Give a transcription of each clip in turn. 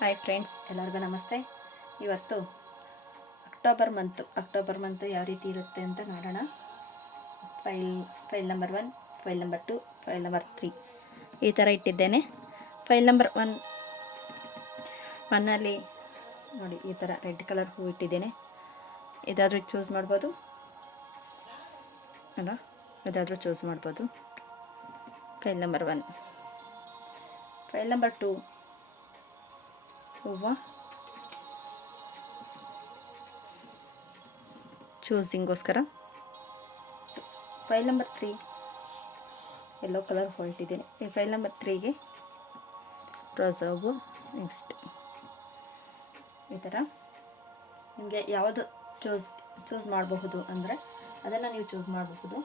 Hi friends, ಎಲ್ಲರಿಗೂ ನಮಸ್ತೆ. ಇವತ್ತು ಅಕ್ಟೋಬರ್ ಮಂತು ಯಾವ ರೀತಿ ಇರುತ್ತೆ ಅಂತ ನೋಡೋಣ. File number 1, file number 2, file number 3 ಈ ಥರ ಇಟ್ಟಿದ್ದೇನೆ. ಫೈಲ್ ನಂಬರ್ 1ನಲ್ಲಿ ನೋಡಿ, ಈ ಥರ ರೆಡ್ ಕಲರ್ ಹೂ ಇಟ್ಟಿದ್ದೇನೆ. ಇದಾದರೂ ಚೂಸ್ ಮಾಡ್ಬೋದು ಅಲ್ಲ, ಇದಾದರೂ ಚೂಸ್ ಮಾಡ್ಬೋದು. File number 1. ಫೈಲ್ ನಂಬರ್ 2 ಹೂವು ಚೂಸಿಂಗೋಸ್ಕರ. ಫೈಲ್ ನಂಬರ್ 3 ಯೆಲ್ಲೋ ಕಲರ್ ಹೂ ಇಟ್ಟಿದ್ದೇನೆ. ಈ ಫೈಲ್ ನಂಬರ್ 3ಗೆ ರೋಸಾ ಹೂವು. ನೆಕ್ಸ್ಟ್ ಈ ಥರ ನಿಮಗೆ ಯಾವುದು ಚೂಸ್ ಮಾಡಬಹುದು ಅಂದರೆ ಅದನ್ನು ನೀವು ಚೂಸ್ ಮಾಡಬಹುದು.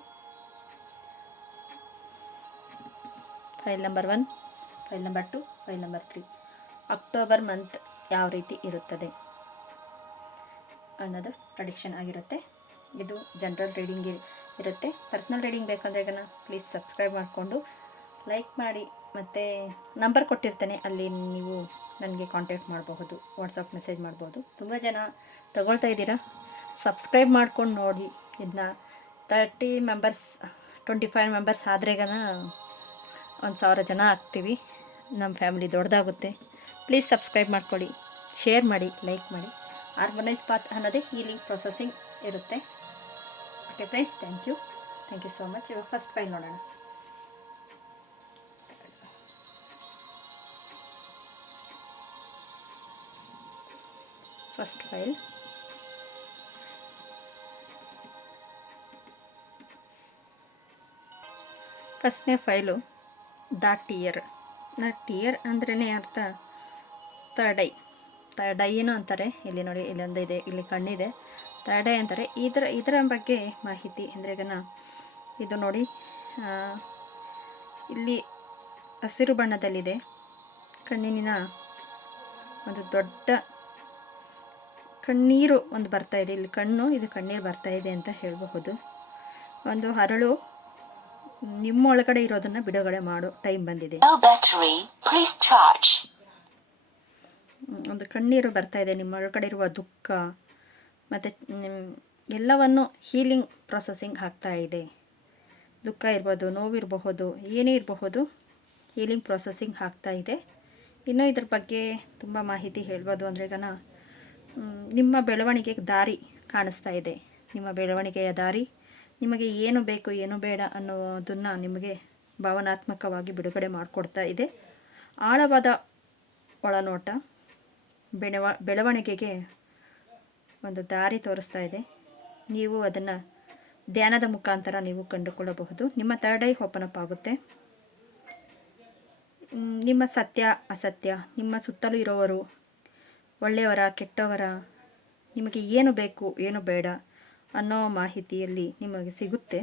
File number 1, file number 2, file number 3 October month ಯಾವ ರೀತಿ ಇರುತ್ತದೆ ಅನ್ನೋದು ಪ್ರೆಡಿಕ್ಷನ್ ಆಗಿರುತ್ತೆ. ಇದು ಜನರಲ್ ರೀಡಿಂಗ್ ಇರುತ್ತೆ. ಪರ್ಸ್ನಲ್ ರೀಡಿಂಗ್ ಬೇಕಂದರೆ ಇದನ್ನು ಪ್ಲೀಸ್ ಸಬ್ಸ್ಕ್ರೈಬ್ ಮಾಡಿಕೊಂಡು ಲೈಕ್ ಮಾಡಿ, ಮತ್ತು ನಂಬರ್ ಕೊಟ್ಟಿರ್ತೇನೆ, ಅಲ್ಲಿ ನೀವು ನನಗೆ ಕಾಂಟ್ಯಾಕ್ಟ್ ಮಾಡಬಹುದು, ವಾಟ್ಸಪ್ ಮೆಸೇಜ್ ಮಾಡ್ಬೋದು. ತುಂಬ ಜನ ತಗೊಳ್ತಾ ಇದ್ದೀರಾ, ಸಬ್ಸ್ಕ್ರೈಬ್ ಮಾಡ್ಕೊಂಡು ನೋಡಿ. ಇದನ್ನ 30 ಮೆಂಬರ್ಸ್ 25 ಮೆಂಬರ್ಸ್ ಆದ್ರೆಗನ 1000 ಜನ ಆಗ್ತೀವಿ. ನಮ್ಮ ಫ್ಯಾಮಿಲಿ ದೊಡ್ಡದಾಗುತ್ತೆ. ಪ್ಲೀಸ್ ಸಬ್ಸ್ಕ್ರೈಬ್ ಮಾಡ್ಕೊಳ್ಳಿ, ಶೇರ್ ಮಾಡಿ, ಲೈಕ್ ಮಾಡಿ. ಆರ್ಗನೈಸ್ ಪಾತ್ ಅನ್ನೋದೇ ಹೀಲಿಂಗ್ ಪ್ರೊಸೆಸಿಂಗ್ ಇರುತ್ತೆ. Okay friends, thank you so much. ಇವಾಗ ಫಸ್ಟ್ ಫೈಲ್ ನೋಡೋಣ. ಫಸ್ಟ್ ಫೈಲ್ ಫಸ್ಟ್ನೇ ಫೈಲು ದ ಟಿಯರ್ ಅಂದ್ರೇ ಅರ್ಥ ಥರ್ಡ್ ಐನು ಅಂತಾರೆ. ಇಲ್ಲಿ ನೋಡಿ, ಇಲ್ಲೊಂದು ಇದೆ, ಇಲ್ಲಿ ಕಣ್ಣಿದೆ. ಥರ್ಡ್ ಐ ಅಂತಾರೆ. ಇದರ ಬಗ್ಗೆ ಮಾಹಿತಿ ಅಂದರೆ ಇದು ನೋಡಿ, ಇಲ್ಲಿ ಹಸಿರು ಬಣ್ಣದಲ್ಲಿದೆ. ಕಣ್ಣಿನ ಒಂದು ದೊಡ್ಡ ಕಣ್ಣೀರು ಒಂದು ಬರ್ತಾ ಇದೆ. ಇಲ್ಲಿ ಇದು ಕಣ್ಣೀರು ಬರ್ತಾ ಇದೆ ಅಂತ ಹೇಳಬಹುದು. ಒಂದು ಹರಳು ನಿಮ್ಮ ಒಳಗಡೆ ಇರೋದನ್ನು ಬಿಡುಗಡೆ ಮಾಡೋ ಟೈಮ್ ಬಂದಿದೆ. ಒಂದು ಕಣ್ಣೀರು ಬರ್ತಾ ಇದೆ. ನಿಮ್ಮ ಒಳಗಡೆ ಇರುವ ದುಃಖ ಮತ್ತು ಎಲ್ಲವನ್ನು ಹೀಲಿಂಗ್ ಪ್ರೊಸೆಸಿಂಗ್ ಆಗ್ತಾ ಇದೆ. ದುಃಖ ಇರ್ಬೋದು, ನೋವಿರಬಹುದು, ಏನೇ ಇರಬಹುದು, ಹೀಲಿಂಗ್ ಪ್ರೊಸೆಸಿಂಗ್ ಆಗ್ತಾ ಇದೆ. ಇನ್ನೂ ಇದ್ರ ಬಗ್ಗೆ ತುಂಬ ಮಾಹಿತಿ ಹೇಳ್ಬೋದು ಅಂದರೆ ನಿಮ್ಮ ಬೆಳವಣಿಗೆಗೆ ದಾರಿ ಕಾಣಿಸ್ತಾ ಇದೆ. ನಿಮ್ಮ ಬೆಳವಣಿಗೆಯ ದಾರಿ, ನಿಮಗೆ ಏನು ಬೇಕು ಏನು ಬೇಡ ಅನ್ನೋದನ್ನು ನಿಮಗೆ ಭಾವನಾತ್ಮಕವಾಗಿ ಬಿಡುಗಡೆ ಮಾಡಿಕೊಡ್ತಾ ಇದೆ. ಆಳವಾದ ಒಳನೋಟ ಬೆಳವಣಿಗೆಗೆ ಒಂದು ದಾರಿ ತೋರಿಸ್ತಾ ಇದೆ. ನೀವು ಅದನ್ನು ಧ್ಯಾನದ ಮುಖಾಂತರ ನೀವು ಕಂಡುಕೊಳ್ಳಬಹುದು. ನಿಮ್ಮ ಥರ್ಡ್ ಐ ಓಪನ್ ಅಪ್ ಆಗುತ್ತೆ. ನಿಮ್ಮ ಸತ್ಯ ಅಸತ್ಯ, ನಿಮ್ಮ ಸುತ್ತಲೂ ಇರೋವರು ಒಳ್ಳೆಯವರ ಕೆಟ್ಟವರ, ನಿಮಗೆ ಏನು ಬೇಕು ಏನು ಬೇಡ ಅನ್ನೋ ಮಾಹಿತಿಯಲ್ಲಿ ನಿಮಗೆ ಸಿಗುತ್ತೆ.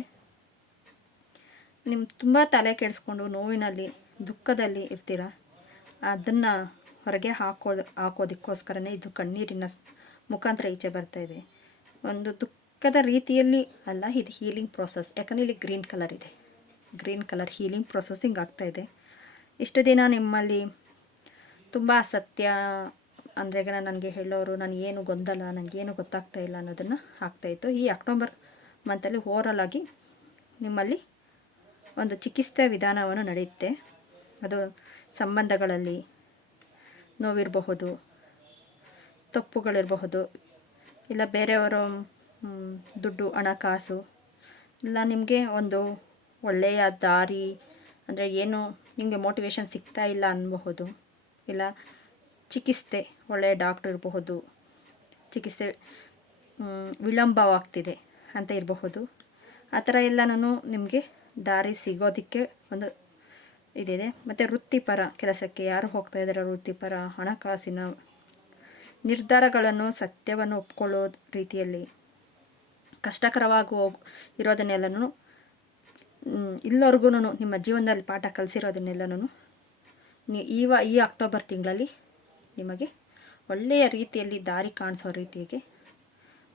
ನಿಮ್ಮ ತುಂಬ ತಲೆ ಕೆಡಿಸ್ಕೊಂಡು ನೋವಿನಲ್ಲಿ ದುಃಖದಲ್ಲಿ ಇರ್ತೀರ. ಅದನ್ನು ಹೊರಗೆ ಹಾಕೋದಕ್ಕೋಸ್ಕರನೇ ಇದು ಕಣ್ಣೀರಿನ ಮುಖಾಂತರ ಈಚೆ ಬರ್ತಾ ಇದೆ. ಒಂದು ದುಃಖದ ರೀತಿಯಲ್ಲಿ ಅಲ್ಲ, ಇದು ಹೀಲಿಂಗ್ ಪ್ರೋಸೆಸ್. ಯಾಕಂದರೆ ಇಲ್ಲಿ ಗ್ರೀನ್ ಕಲರ್ ಇದೆ. ಗ್ರೀನ್ ಕಲರ್ ಹೀಲಿಂಗ್ ಪ್ರೊಸೆಸಿಂಗ್ ಆಗ್ತಾಯಿದೆ. ಇಷ್ಟು ದಿನ ನಿಮ್ಮಲ್ಲಿ ತುಂಬ ಅಸತ್ಯ ಅಂದರೆ ನನಗೆ ಹೇಳೋರು, ನನಗೇನು ಗೊಂದಲ, ನನಗೇನು ಗೊತ್ತಾಗ್ತಾ ಇಲ್ಲ ಅನ್ನೋದನ್ನು ಆಗ್ತಾಯಿತ್ತು. ಈ ಅಕ್ಟೋಬರ್ ಮಂತಲ್ಲಿ ಓವರಾಲ್ ಆಗಿ ನಿಮ್ಮಲ್ಲಿ ಒಂದು ಚಿಕಿತ್ಸೆ ವಿಧಾನವನ್ನು ನಡೆಯುತ್ತೆ. ಅದು ಸಂಬಂಧಗಳಲ್ಲಿ ನೋವಿರಬಹುದು, ತಪ್ಪುಗಳಿರಬಹುದು, ಇಲ್ಲ ಬೇರೆಯವರ ದುಡ್ಡು ಹಣಕಾಸು, ಇಲ್ಲ ನಿಮಗೆ ಒಂದು ಒಳ್ಳೆಯ ದಾರಿ ಅಂದರೆ ಏನು ನಿಮಗೆ ಮೋಟಿವೇಶನ್ ಸಿಗ್ತಾ ಇಲ್ಲ ಅನ್ನಬಹುದು, ಇಲ್ಲ ಚಿಕಿತ್ಸೆ ಒಳ್ಳೆಯ ಡಾಕ್ಟ್ರ್ ಇರಬಹುದು, ಚಿಕಿತ್ಸೆ ವಿಳಂಬವಾಗ್ತಿದೆ ಅಂತ ಇರಬಹುದು. ಆ ಥರ ಎಲ್ಲನೂ ನಿಮಗೆ ದಾರಿ ಸಿಗೋದಕ್ಕೆ ಒಂದು ಇದಿದೆ. ಮತ್ತು ವೃತ್ತಿಪರ ಕೆಲಸಕ್ಕೆ ಯಾರು ಹೋಗ್ತಾ ಇದ್ದಾರೆ, ವೃತ್ತಿಪರ ಹಣಕಾಸಿನ ನಿರ್ಧಾರಗಳನ್ನು ಸತ್ಯವನ್ನು ಒಪ್ಕೊಳ್ಳೋ ರೀತಿಯಲ್ಲಿ ಕಷ್ಟಕರವಾಗಿ ಇರೋದನ್ನೆಲ್ಲನೂ ಇಲ್ಲವರೆಗೂ ನಿಮ್ಮ ಜೀವನದಲ್ಲಿ ಪಾಠ ಕಲಿಸಿರೋದನ್ನೆಲ್ಲನೂ ಈ ಅಕ್ಟೋಬರ್ ತಿಂಗಳಲ್ಲಿ ನಿಮಗೆ ಒಳ್ಳೆಯ ರೀತಿಯಲ್ಲಿ ದಾರಿ ಕಾಣಿಸೋ ರೀತಿಗೆ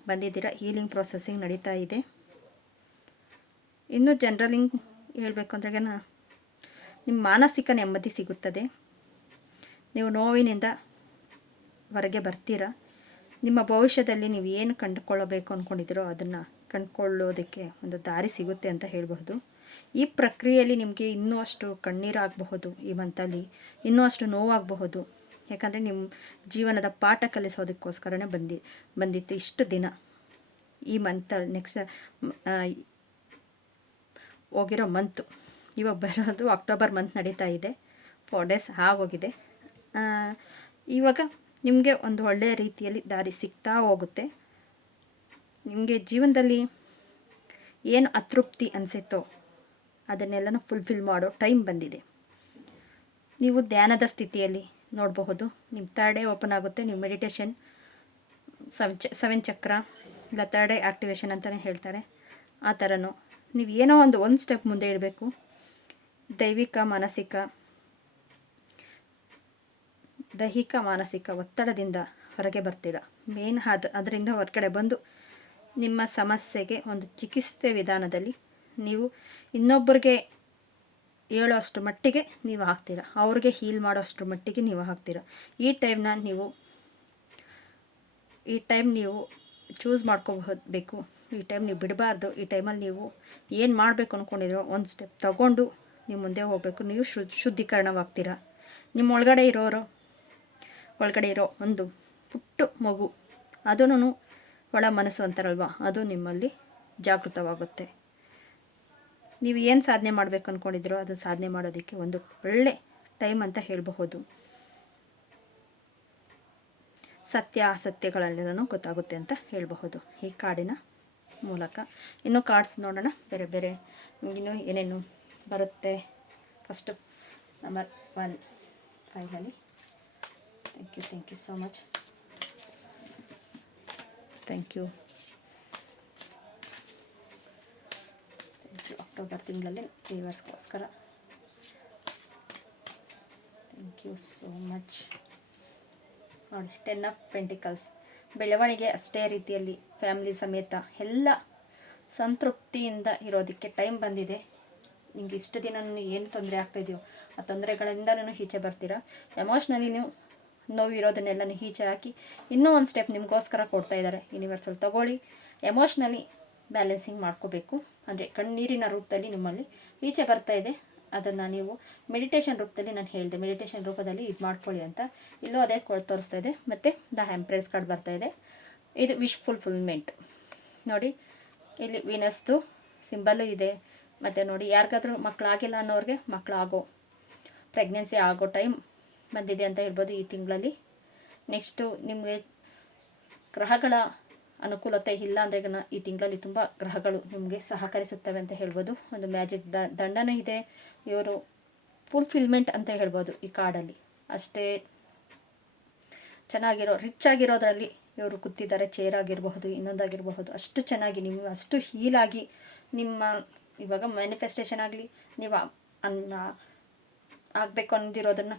ಬಂದಿದ್ದೀರ. ಹೀಲಿಂಗ್ ಪ್ರೊಸೆಸಿಂಗ್ ನಡೀತಾ ಇದೆ. ಇನ್ನು ಜನರಲಿಂಗ್ ಹೇಳಬೇಕು ಅಂದ್ರೆ ನಿಮ್ಮ ಮಾನಸಿಕ ನೆಮ್ಮದಿ ಸಿಗುತ್ತದೆ. ನೀವು ನೋವಿನಿಂದ ಹೊರಗೆ ಬರ್ತೀರಾ. ನಿಮ್ಮ ಭವಿಷ್ಯದಲ್ಲಿ ನೀವು ಏನು ಕಂಡುಕೊಳ್ಳಬೇಕು ಅಂದ್ಕೊಂಡಿದ್ದೀರೋ ಅದನ್ನು ಕಂಡುಕೊಳ್ಳೋದಕ್ಕೆ ಒಂದು ದಾರಿ ಸಿಗುತ್ತೆ ಅಂತ ಹೇಳಬಹುದು. ಈ ಪ್ರಕ್ರಿಯೆಯಲ್ಲಿ ನಿಮಗೆ ಇನ್ನೂ ಅಷ್ಟು ಕಣ್ಣೀರಾಗಬಹುದು, ಈ ಮಂತಲ್ಲಿ ಇನ್ನೂ ಅಷ್ಟು ನೋವಾಗಬಹುದು. ಯಾಕಂದರೆ ನಿಮ್ಮ ಜೀವನದ ಪಾಠ ಕಲಿಸೋದಕ್ಕೋಸ್ಕರನೇ ಬಂದಿತ್ತು ಇಷ್ಟು ದಿನ. ಈ ಮಂತಲ್ಲಿ ನೆಕ್ಸ್ಟ್ ಹೋಗಿರೋ ಮಂತು, ಇವಾಗ ಬರೋದು ಅಕ್ಟೋಬರ್ ಮಂತ್ ನಡೀತಾ ಇದೆ. 4 ಡೇಸ್ ಆಗೋಗಿದೆ. ಇವಾಗ ನಿಮಗೆ ಒಂದು ಒಳ್ಳೆಯ ರೀತಿಯಲ್ಲಿ ದಾರಿ ಸಿಗ್ತಾ ಹೋಗುತ್ತೆ. ನಿಮಗೆ ಜೀವನದಲ್ಲಿ ಏನು ಅತೃಪ್ತಿ ಅನಿಸುತ್ತೋ ಅದನ್ನೆಲ್ಲನೂ ಫುಲ್ಫಿಲ್ ಮಾಡೋ ಟೈಮ್ ಬಂದಿದೆ. ನೀವು ಧ್ಯಾನದ ಸ್ಥಿತಿಯಲ್ಲಿ ನೋಡಬಹುದು. ನಿಮ್ಮ ಥರ್ಡ್ ಐ ಓಪನ್ ಆಗುತ್ತೆ. ನೀವು ಮೆಡಿಟೇಷನ್ 7 ಚಕ್ರ ಇಲ್ಲ ಥರ್ಡ್ ಐ ಆ್ಯಕ್ಟಿವೇಶನ್ ಅಂತಲೇ ಹೇಳ್ತಾರೆ. ಆ ಥರನೂ ನೀವು ಏನೋ ಒಂದು ಸ್ಟೆಪ್ ಮುಂದೆ ಇಡಬೇಕು. ದೈಹಿಕ ಮಾನಸಿಕ ಒತ್ತಡದಿಂದ ಹೊರಗೆ ಬರ್ತೀರ. ಮೇನ್ ಅದರಿಂದ ಹೊರಗಡೆ ಬಂದು ನಿಮ್ಮ ಸಮಸ್ಯೆಗೆ ಒಂದು ಚಿಕಿತ್ಸೆ ವಿಧಾನದಲ್ಲಿ ನೀವು ಇನ್ನೊಬ್ಬರಿಗೆ ಹೇಳೋ ಅಷ್ಟು ಮಟ್ಟಿಗೆ ನೀವು ಹಾಕ್ತೀರ, ಅವ್ರಿಗೆ ಹೀಲ್ ಮಾಡೋ ಅಷ್ಟು ಮಟ್ಟಿಗೆ ನೀವು ಹಾಕ್ತೀರ. ಈ ಟೈಮ್ ನೀವು ಚೂಸ್ ಮಾಡ್ಕೋಬೇಕು. ಈ ಟೈಮ್ ನೀವು ಬಿಡಬಾರ್ದು. ಈ ಟೈಮಲ್ಲಿ ನೀವು ಏನು ಮಾಡಬೇಕು ಅಂದ್ಕೊಂಡಿರೋ ಒಂದು ಸ್ಟೆಪ್ ತಗೊಂಡು ನೀವು ಮುಂದೆ ಹೋಗಬೇಕು. ನೀವು ಶುದ್ಧೀಕರಣವಾಗ್ತೀರ. ನಿಮ್ಮ ಒಳಗಡೆ ಇರೋ ಒಂದು ಪುಟ್ಟ ಮಗು, ಅದೂ ಒಳ ಮನಸ್ಸು ಅಂತಾರಲ್ವ, ಅದು ನಿಮ್ಮಲ್ಲಿ ಜಾಗೃತವಾಗುತ್ತೆ. ನೀವು ಏನು ಸಾಧನೆ ಮಾಡಬೇಕು ಅಂದ್ಕೊಂಡಿದ್ದೀರೋ ಅದು ಸಾಧನೆ ಮಾಡೋದಕ್ಕೆ ಒಂದು ಒಳ್ಳೆ ಟೈಮ್ ಅಂತ ಹೇಳಬಹುದು. ಸತ್ಯ ಅಸತ್ಯಗಳೆಲ್ಲನೂ ಗೊತ್ತಾಗುತ್ತೆ ಅಂತ ಹೇಳಬಹುದು ಈ ಕಾರ್ಡಿನ ಮೂಲಕ. ಇನ್ನು ಕಾರ್ಡ್ಸ್ ನೋಡೋಣ, ಬೇರೆ ಇನ್ನೂ ಏನೇನು ಬರುತ್ತೆ. First number 1 finally. Thank you so much. Thank you. October ತಿಂಗಳಲ್ಲಿ ವ್ಯೂವರ್ಸ್ಗೋಸ್ಕರ ಥ್ಯಾಂಕ್ ಯು ಸೋ ಮಚ್. ನೋಡಿ, 10 ಆಫ್ ಪೆಂಟಿಕಲ್ಸ್, ಬೆಳವಣಿಗೆ ಅಷ್ಟೇ ರೀತಿಯಲ್ಲಿ ಫ್ಯಾಮಿಲಿ ಸಮೇತ ಎಲ್ಲ ಸಂತೃಪ್ತಿಯಿಂದ ಇರೋದಕ್ಕೆ ಟೈಮ್ ಬಂದಿದೆ. ನಿಮಗೆ ಇಷ್ಟು ದಿನ ಏನು ತೊಂದರೆ ಆಗ್ತಾಯಿದೆಯೋ ಆ ತೊಂದರೆಗಳಿಂದನೂ ಈಚೆ ಬರ್ತೀರಾ. ಎಮೋಷ್ನಲಿ ನೀವು ನೋವಿರೋದನ್ನೆಲ್ಲನೂ ಈಚೆ ಹಾಕಿ ಇನ್ನೂ ಒಂದು ಸ್ಟೆಪ್ ನಿಮಗೋಸ್ಕರ ಕೊಡ್ತಾ ಇದ್ದಾರೆ ಯೂನಿವರ್ಸಲ್. ತಗೊಳ್ಳಿ. ಎಮೋಷ್ನಲಿ ಬ್ಯಾಲೆನ್ಸಿಂಗ್ ಮಾಡ್ಕೋಬೇಕು. ಅಂದರೆ ಕಣ್ಣೀರಿನ ರೂಪದಲ್ಲಿ ನಿಮ್ಮಲ್ಲಿ ಈಚೆ ಬರ್ತಾ ಇದೆ. ಅದನ್ನು ನೀವು ಮೆಡಿಟೇಷನ್ ರೂಪದಲ್ಲಿ ನಾನು ಹೇಳಿದೆ, ಮೆಡಿಟೇಷನ್ ರೂಪದಲ್ಲಿ ಇದು ಮಾಡ್ಕೊಳ್ಳಿ ಅಂತ. ಇಲ್ಲೂ ಅದೇ ತೋರಿಸ್ತಾ ಇದೆ. ಮತ್ತು ದ ಎಂಪ್ರೆಸ್ ಕಾರ್ಡ್ ಬರ್ತಾ ಇದೆ. ಇದು ವಿಶ್ ಫುಲ್ಫಿಲ್ಮೆಂಟ್. ನೋಡಿ, ಇಲ್ಲಿ ವೀನಸ್ದು ಸಿಂಬಲ್ಲು ಇದೆ. ಮತ್ತು ನೋಡಿ, ಯಾರಿಗಾದ್ರೂ ಮಕ್ಕಳಾಗಿಲ್ಲ ಅನ್ನೋರಿಗೆ ಮಕ್ಕಳಾಗೋ, ಪ್ರೆಗ್ನೆನ್ಸಿ ಆಗೋ ಟೈಮ್ ಬಂದಿದೆ ಅಂತ ಹೇಳ್ಬೋದು ಈ ತಿಂಗಳಲ್ಲಿ. ನೆಕ್ಸ್ಟು ನಿಮಗೆ ಗ್ರಹಗಳ ಅನುಕೂಲತೆ ಇಲ್ಲ ಅಂದರೆ ಈ ತಿಂಗಳಲ್ಲಿ ತುಂಬ ಗ್ರಹಗಳು ನಿಮಗೆ ಸಹಕರಿಸುತ್ತವೆ ಅಂತ ಹೇಳ್ಬೋದು. ಒಂದು ಮ್ಯಾಜಿಕ್ ದಂಡನೂ ಇದೆ. ಇವರು ಫುಲ್ಫಿಲ್ಮೆಂಟ್ ಅಂತ ಹೇಳ್ಬೋದು ಈ ಕಾರ್ಡಲ್ಲಿ. ಅಷ್ಟೇ ಚೆನ್ನಾಗಿರೋ ರಿಚ್ ಆಗಿರೋದ್ರಲ್ಲಿ ಇವರು ಕೂತಿದ್ದಾರೆ. ಚೇರ್ ಆಗಿರಬಹುದು, ಇನ್ನೊಂದಾಗಿರಬಹುದು. ಅಷ್ಟು ಚೆನ್ನಾಗಿ ನೀವು ಅಷ್ಟು ಹೀಲಾಗಿ ನಿಮ್ಮ ಇವಾಗ ಮ್ಯಾನಿಫೆಸ್ಟೇಷನ್ ಆಗಲಿ, ನೀವು ಆಗಬೇಕು ಅಂದಿರೋದನ್ನು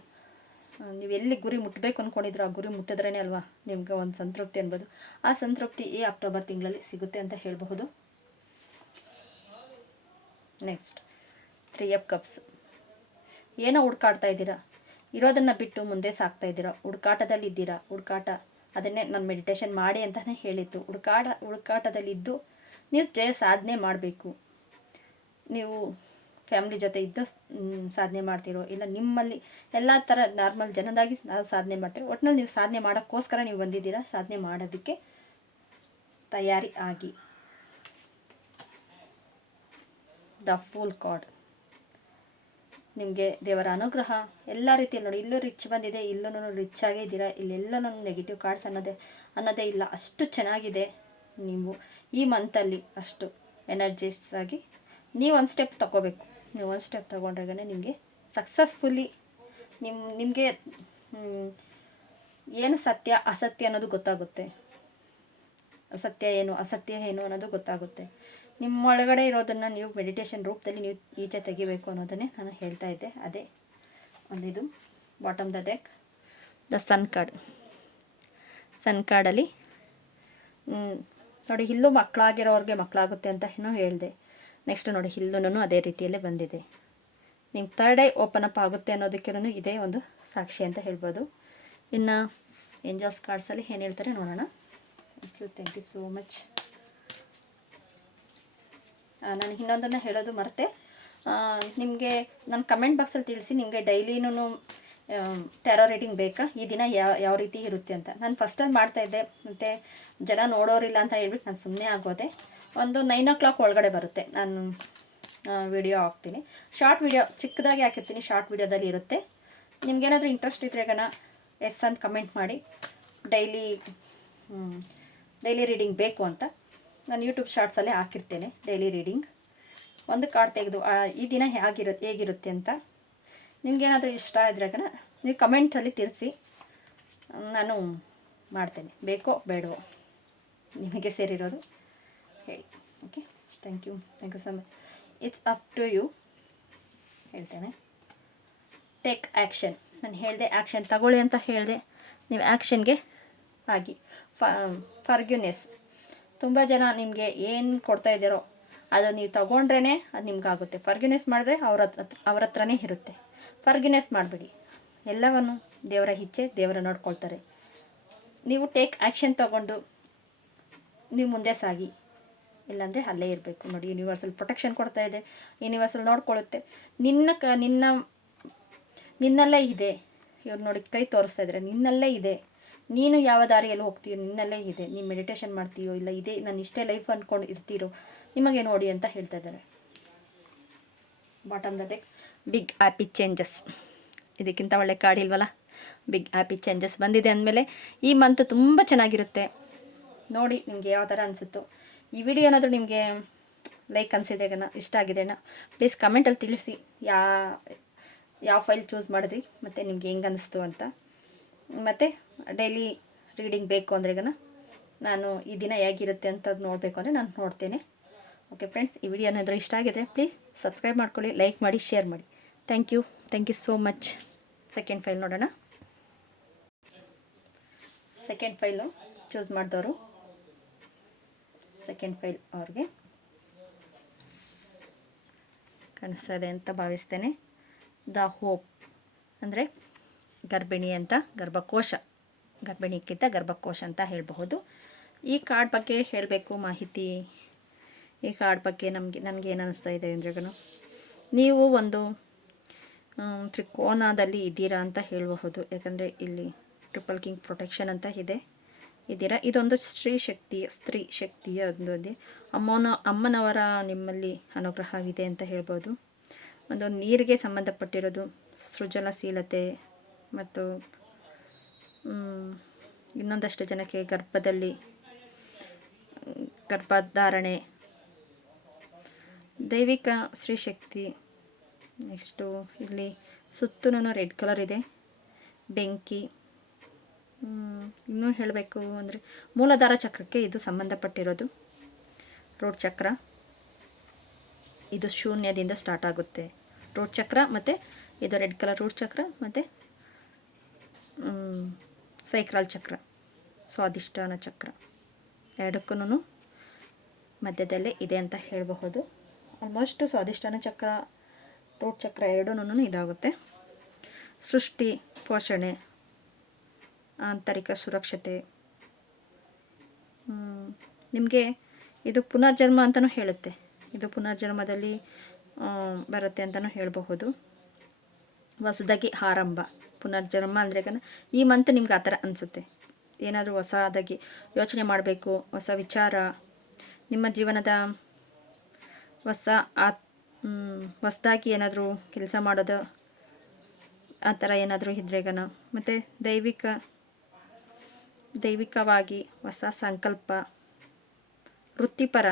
ನೀವು ಎಲ್ಲಿ ಗುರಿ ಮುಟ್ಟಬೇಕು ಅಂದ್ಕೊಂಡಿದ್ರು ಆ ಗುರಿ ಮುಟ್ಟಿದ್ರೇ ಅಲ್ವಾ ನಿಮ್ಗೆ ಒಂದು ಸಂತೃಪ್ತಿ ಅನ್ಬೋದು. ಆ ಸಂತೃಪ್ತಿ ಈ ಅಕ್ಟೋಬರ್ ತಿಂಗಳಲ್ಲಿ ಸಿಗುತ್ತೆ ಅಂತ ಹೇಳಬಹುದು. Next 3 of cups. ಏನೋ ಹುಡ್ಕಾಡ್ತಾ ಇದ್ದೀರಾ, ಇರೋದನ್ನು ಬಿಟ್ಟು ಮುಂದೆ ಸಾಕ್ತಾ ಇದ್ದೀರಾ, ಹುಡುಕಾಟದಲ್ಲಿದ್ದೀರಾ. ಅದನ್ನೇ ನಾನು ಮೆಡಿಟೇಷನ್ ಮಾಡಿ ಅಂತಲೇ ಹೇಳಿತ್ತು. ಹುಡುಕಾಟದಲ್ಲಿದ್ದು ನೀವು ಸಾಧನೆ ಮಾಡಬೇಕು. ನೀವು ಫ್ಯಾಮಿಲಿ ಜೊತೆ ಇದ್ದು ಸಾಧನೆ ಮಾಡ್ತಿರೋ, ಇಲ್ಲ ನಿಮ್ಮಲ್ಲಿ ಎಲ್ಲ ಥರ ನಾರ್ಮಲ್ ಜನದಾಗಿ ಸಾಧನೆ ಮಾಡ್ತೀರೋ, ಒಟ್ಟಿನಲ್ಲಿ ನೀವು ಸಾಧನೆ ಮಾಡೋಕ್ಕೋಸ್ಕರ ನೀವು ಬಂದಿದ್ದೀರಾ. ಸಾಧನೆ ಮಾಡೋದಕ್ಕೆ ತಯಾರಿ ಆಗಿ. The pool card. ನಿಮಗೆ ದೇವರ ಅನುಗ್ರಹ ಎಲ್ಲ ರೀತಿಯಲ್ಲಿ ನೋಡಿ. ಇಲ್ಲೂ ರಿಚ್ ಬಂದಿದೆ, ಇಲ್ಲೂ ರಿಚ್ ಆಗೇ ಇದ್ದೀರಾ. ಇಲ್ಲೆಲ್ಲನೂ ನೆಗೆಟಿವ್ ಕಾರ್ಡ್ಸ್ ಅನ್ನೋದೇ ಇಲ್ಲ. ಅಷ್ಟು ಚೆನ್ನಾಗಿದೆ. ನೀವು ಈ ಮಂತಲ್ಲಿ ಅಷ್ಟು ಎನರ್ಜಿಸ್ ಆಗಿ ನೀವು ಒಂದು ಸ್ಟೆಪ್ ತಗೋಬೇಕು. ನೀವು ಒಂದು ಸ್ಟೆಪ್ ತೊಗೊಂಡ್ರೆ ನಿಮಗೆ ಸಕ್ಸಸ್ಫುಲ್ಲಿ ನಿಮಗೆ ಏನು ಸತ್ಯ ಅಸತ್ಯ ಅನ್ನೋದು ಗೊತ್ತಾಗುತ್ತೆ. ಸತ್ಯ ಏನು ಅಸತ್ಯ ಏನು ಅನ್ನೋದು ಗೊತ್ತಾಗುತ್ತೆ. ನಿಮ್ಮ ಒಳಗಡೆ ಇರೋದನ್ನು ನೀವು ಮೆಡಿಟೇಷನ್ ರೂಪದಲ್ಲಿ ನೀವು ಈಚೆ ತೆಗಿಬೇಕು ಅನ್ನೋದನ್ನೇ ನಾನು ಹೇಳ್ತಾ ಇದ್ದೆ. ಅದೇ ಒಂದಿದು ಬಾಟಮ್ ದ ಡೆಕ್, ದ ಸನ್ ಕಾರ್ಡಲ್ಲಿ ನೋಡಿ, ಇಲ್ಲೂ ಮಕ್ಕಳಾಗಿರೋರಿಗೆ ಮಕ್ಕಳಾಗುತ್ತೆ ಅಂತ ಏನೋ ಹೇಳಿದೆ. ನೆಕ್ಸ್ಟ್ ನೋಡಿ, ಇಲ್ಲೂ ಅದೇ ರೀತಿಯಲ್ಲೇ ಬಂದಿದೆ. ನಿಮ್ಮ ಥರ್ಡ್ ಐ ಓಪನ್ ಅಪ್ ಆಗುತ್ತೆ ಅನ್ನೋದಕ್ಕೂ ಇದೇ ಒಂದು ಸಾಕ್ಷಿ ಅಂತ ಹೇಳ್ಬೋದು. ಇನ್ನು ಏಂಜಲ್ಸ್ ಕಾರ್ಡ್ಸಲ್ಲಿ ಏನು ಹೇಳ್ತಾರೆ ನೋಡೋಣ. Thank you so much. ನಾನು ಇನ್ನೊಂದನ್ನು ಹೇಳೋದು ಮರೆತೆ, ನಿಮಗೆ ನನ್ನ ಕಮೆಂಟ್ ಬಾಕ್ಸಲ್ಲಿ ತಿಳಿಸಿ, ನಿಮಗೆ ಡೈಲಿನೂ ಟ್ಯಾರೋ ರೀಡಿಂಗ್ ಬೇಕಾ, ಈ ದಿನ ಯಾವ ರೀತಿ ಇರುತ್ತೆ ಅಂತ. ನಾನು ಫಸ್ಟಲ್ಲಿ ಮಾಡ್ತಾಯಿದ್ದೆ, ಮತ್ತು ಜನ ನೋಡೋರಿಲ್ಲ ಅಂತ ಹೇಳ್ಬಿಟ್ಟು ನಾನು ಸುಮ್ಮನೆ ಆಗೋದೆ. ಒಂದು 9 o'clock ಒಳಗಡೆ ಬರುತ್ತೆ, ನಾನು ವಿಡಿಯೋ ಹಾಕ್ತೀನಿ. ಶಾರ್ಟ್ ವಿಡಿಯೋ ಚಿಕ್ಕದಾಗಿ ಹಾಕಿರ್ತೀನಿ, ಶಾರ್ಟ್ ವಿಡಿಯೋದಲ್ಲಿ ಇರುತ್ತೆ. ನಿಮ್ಗೇನಾದರೂ ಇಂಟ್ರೆಸ್ಟ್ ಇದ್ದರೆ ಎಸ್ ಅಂತ ಕಮೆಂಟ್ ಮಾಡಿ. ಡೈಲಿ ರೀಡಿಂಗ್ ಬೇಕು ಅಂತ ನಾನು ಯೂಟ್ಯೂಬ್ ಶಾರ್ಟ್ಸಲ್ಲೇ ಹಾಕಿರ್ತೇನೆ. ಡೈಲಿ ರೀಡಿಂಗ್ ಒಂದು ಕಾರ್ಡ್ ತೆಗೆದು ಈ ದಿನ ಹೇಗಿರುತ್ತೆ ಅಂತ ನಿಮಗೇನಾದರೂ ಇಷ್ಟ ಇದ್ರಾಗ ನೀವು ಕಮೆಂಟಲ್ಲಿ ತಿಳಿಸಿ, ನಾನು ಮಾಡ್ತೇನೆ. ಬೇಕೋ ಬೇಡವೋ ನಿಮಗೆ ಸೇರಿರೋದು ಹೇಳಿ. Okay, thank you so much. It's up to you ಹೇಳ್ತೇನೆ. Take action. ನಾನು ಹೇಳಿದೆ ಆ್ಯಕ್ಷನ್ ತಗೊಳ್ಳಿ ಅಂತ ಹೇಳಿದೆ, ನೀವು ಆ್ಯಕ್ಷನ್ಗೆ ಆಗಿ. ಫರ್ಗ್ಯೂನೆಸ್. ತುಂಬ ಜನ ನಿಮಗೆ ಏನು ಕೊಡ್ತಾ ಇದ್ದೀರೋ ಅದು ನೀವು ತೊಗೊಂಡ್ರೇ ಅದು ನಿಮ್ಗಾಗುತ್ತೆ. ಫರ್ಗ್ಯೂನೆಸ್ ಮಾಡಿದ್ರೆ ಅವ್ರ ಹತ್ರನೇ ಇರುತ್ತೆ. ಫರ್ಗ್ಯೂನೆಸ್ ಮಾಡಬೇಡಿ, ಎಲ್ಲವನ್ನು ದೇವರ ಇಚ್ಛೆ, ದೇವರ ನೋಡ್ಕೊಳ್ತಾರೆ. ನೀವು ಟೇಕ್ ಆ್ಯಕ್ಷನ್ ತಗೊಂಡು ನೀವು ಮುಂದೆ ಸಾಗಿ, ಇಲ್ಲಾಂದರೆ ಅಲ್ಲೇ ಇರಬೇಕು. ನೋಡಿ, ಯೂನಿವರ್ಸಲ್ ಪ್ರೊಟೆಕ್ಷನ್ ಕೊಡ್ತಾ ಇದೆ, ಯೂನಿವರ್ಸಲ್ ನೋಡ್ಕೊಳ್ಳುತ್ತೆ. ನಿನ್ನಲ್ಲೇ ಇದೆ. ಇವ್ರು ನೋಡಿ ಕೈ ತೋರಿಸ್ತಾ ಇದ್ದಾರೆ, ನಿನ್ನಲ್ಲೇ ಇದೆ. ನೀನು ಯಾವ ದಾರಿಯಲ್ಲಿ ಹೋಗ್ತೀಯೋ ನಿನ್ನಲ್ಲೇ ಇದೆ. ನೀನು ಮೆಡಿಟೇಷನ್ ಮಾಡ್ತೀಯೋ ಇಲ್ಲ ಇದೆ ನಾನು ಇಷ್ಟೇ ಲೈಫ್ ಅಂದ್ಕೊಂಡು ಇರ್ತೀರೋ ನಿಮಗೆ ನೋಡಿ ಅಂತ ಹೇಳ್ತಾ ಇದ್ದಾರೆ. Bottom the deck, big happy changes. ಇದಕ್ಕಿಂತ ಒಳ್ಳೆ ಕಾರ್ಡ್ ಇಲ್ವಲ್ಲ. ಬಿಗ್ ಹ್ಯಾಪಿ ಚೇಂಜಸ್ ಬಂದಿದೆ ಅಂದಮೇಲೆ ಈ ಮಂತ್ ತುಂಬ ಚೆನ್ನಾಗಿರುತ್ತೆ. ನೋಡಿ ನಿಮಗೆ ಯಾವ ಥರ ಅನಿಸುತ್ತೋ. ಈ ವಿಡಿಯೋ ಏನಾದರೂ ನಿಮಗೆ ಲೈಕ್ ಅನಿಸಿದೆ, ಇಷ್ಟ ಆಗಿದೆನಾ, ಪ್ಲೀಸ್ ಕಮೆಂಟಲ್ಲಿ ತಿಳಿಸಿ. ಯಾವ ಫೈಲ್ ಚೂಸ್ ಮಾಡಿದ್ರಿ ಮತ್ತು ನಿಮ್ಗೆ ಹೆಂಗೆ ಅನಿಸ್ತು ಅಂತ. ಮತ್ತು ಡೈಲಿ ರೀಡಿಂಗ್ ಬೇಕು ಅಂದರೆ ನಾನು ಈ ದಿನ ಹೇಗಿರುತ್ತೆ ಅಂತ ನೋಡಬೇಕು ಅಂದರೆ ನಾನು ನೋಡ್ತೇನೆ. ಓಕೆ ಫ್ರೆಂಡ್ಸ್, ಈ ವಿಡಿಯೋ ಏನಾದರೂ ಇಷ್ಟ ಆಗಿದ್ರೆ ಪ್ಲೀಸ್ ಸಬ್ಸ್ಕ್ರೈಬ್ ಮಾಡ್ಕೊಳ್ಳಿ, ಲೈಕ್ ಮಾಡಿ, ಶೇರ್ ಮಾಡಿ. Thank you so much. Second file ನೋಡೋಣ. ಸೆಕೆಂಡ್ ಫೈಲು ಚೂಸ್ ಮಾಡಿದವರು, ಸೆಕೆಂಡ್ ಫೈಲ್ ಅವ್ರಿಗೆ ಕಾಣಿಸ್ತಾ ಇದೆ ಅಂತ ಭಾವಿಸ್ತೇನೆ. ದ ಹೋಪ್ ಅಂದರೆ ಗರ್ಭಿಣಿ ಅಂತ, ಗರ್ಭಿಣಿಗಿಂತ ಗರ್ಭಕೋಶ ಅಂತ ಹೇಳಬಹುದು. ಈ ಕಾರ್ಡ್ ಬಗ್ಗೆ ಹೇಳಬೇಕು ಮಾಹಿತಿ. ಈ ಕಾರ್ಡ್ ಬಗ್ಗೆ ನನಗೆ ಏನು ಅನ್ನಿಸ್ತಾ ಇದೆ ಅಂದರೆ, ನೀವು ಒಂದು ತ್ರಿಕೋನದಲ್ಲಿ ಇದ್ದೀರಾ ಅಂತ ಹೇಳಬಹುದು. ಯಾಕಂದರೆ ಇಲ್ಲಿ ಟ್ರಿಪಲ್ ಕಿಂಗ್ ಪ್ರೊಟೆಕ್ಷನ್ ಅಂತ ಇದ್ದೀರಾ. ಇದೊಂದು ಸ್ತ್ರೀ ಶಕ್ತಿಯ ಒಂದು ಅಮ್ಮನವರ ನಿಮ್ಮಲ್ಲಿ ಅನುಗ್ರಹವಿದೆ ಅಂತ ಹೇಳ್ಬೋದು. ಒಂದು ನೀರಿಗೆ ಸಂಬಂಧಪಟ್ಟಿರೋದು, ಸೃಜನಶೀಲತೆ ಮತ್ತು ಇನ್ನೊಂದಷ್ಟು ಜನಕ್ಕೆ ಗರ್ಭಧಾರಣೆ, ದೈವಿಕ ಸ್ತ್ರೀಶಕ್ತಿ. ನೆಕ್ಸ್ಟು ಇಲ್ಲಿ ಸುತ್ತಲೂ ರೆಡ್ ಕಲರ್ ಇದೆ, ಬೆಂಕಿ. ಇನ್ನೂ ಹೇಳಬೇಕು ಅಂದರೆ ಮೂಲಾಧಾರ ಚಕ್ರಕ್ಕೆ ಇದು ಸಂಬಂಧಪಟ್ಟಿರೋದು. ರೂಟ್ ಚಕ್ರ ಇದು ಶೂನ್ಯದಿಂದ ಸ್ಟಾರ್ಟ್ ಆಗುತ್ತೆ. ರೂಟ್ ಚಕ್ರ ಮತ್ತು ಇದು ರೆಡ್ ಕಲರ್ ರೂಟ್ ಚಕ್ರ ಮತ್ತು ಸೈಕ್ರಾಲ್ ಚಕ್ರ, ಸ್ವಾದಿಷ್ಠಾನ ಚಕ್ರ, ಎರಡಕ್ಕೂ ಮಧ್ಯದಲ್ಲೇ ಇದೆ ಅಂತ ಹೇಳಬಹುದು. ಆಲ್ಮೋಸ್ಟ್ ಸ್ವಾದಿಷ್ಠಾನ ಚಕ್ರ, ರೂಟ್ ಚಕ್ರ ಎರಡೂ ಇದಾಗುತ್ತೆ. ಸೃಷ್ಟಿ, ಪೋಷಣೆ, ಆಂತರಿಕ ಸುರಕ್ಷತೆ. ನಿಮಗೆ ಇದು ಪುನರ್ಜನ್ಮ ಅಂತಲೂ ಹೇಳುತ್ತೆ. ಇದು ಪುನರ್ಜನ್ಮದಲ್ಲಿ ಬರುತ್ತೆ ಅಂತಲೂ ಹೇಳಬಹುದು. ಹೊಸದಾಗಿ ಆರಂಭ, ಪುನರ್ಜನ್ಮ ಅಂದರೆ ಈ ಮಂತ್ ನಿಮ್ಗೆ ಆ ಥರ ಅನಿಸುತ್ತೆ. ಏನಾದರೂ ಹೊಸದಾಗಿ ಯೋಚನೆ ಮಾಡಬೇಕು, ಹೊಸ ವಿಚಾರ, ನಿಮ್ಮ ಜೀವನದ ಹೊಸದಾಗಿ ಏನಾದರೂ ಕೆಲಸ ಮಾಡೋದು, ಆ ಥರ ಏನಾದರೂ ಇದ್ರೆ ಮತ್ತು ದೈವಿಕವಾಗಿ ಹೊಸ ಸಂಕಲ್ಪ, ವೃತ್ತಿಪರ,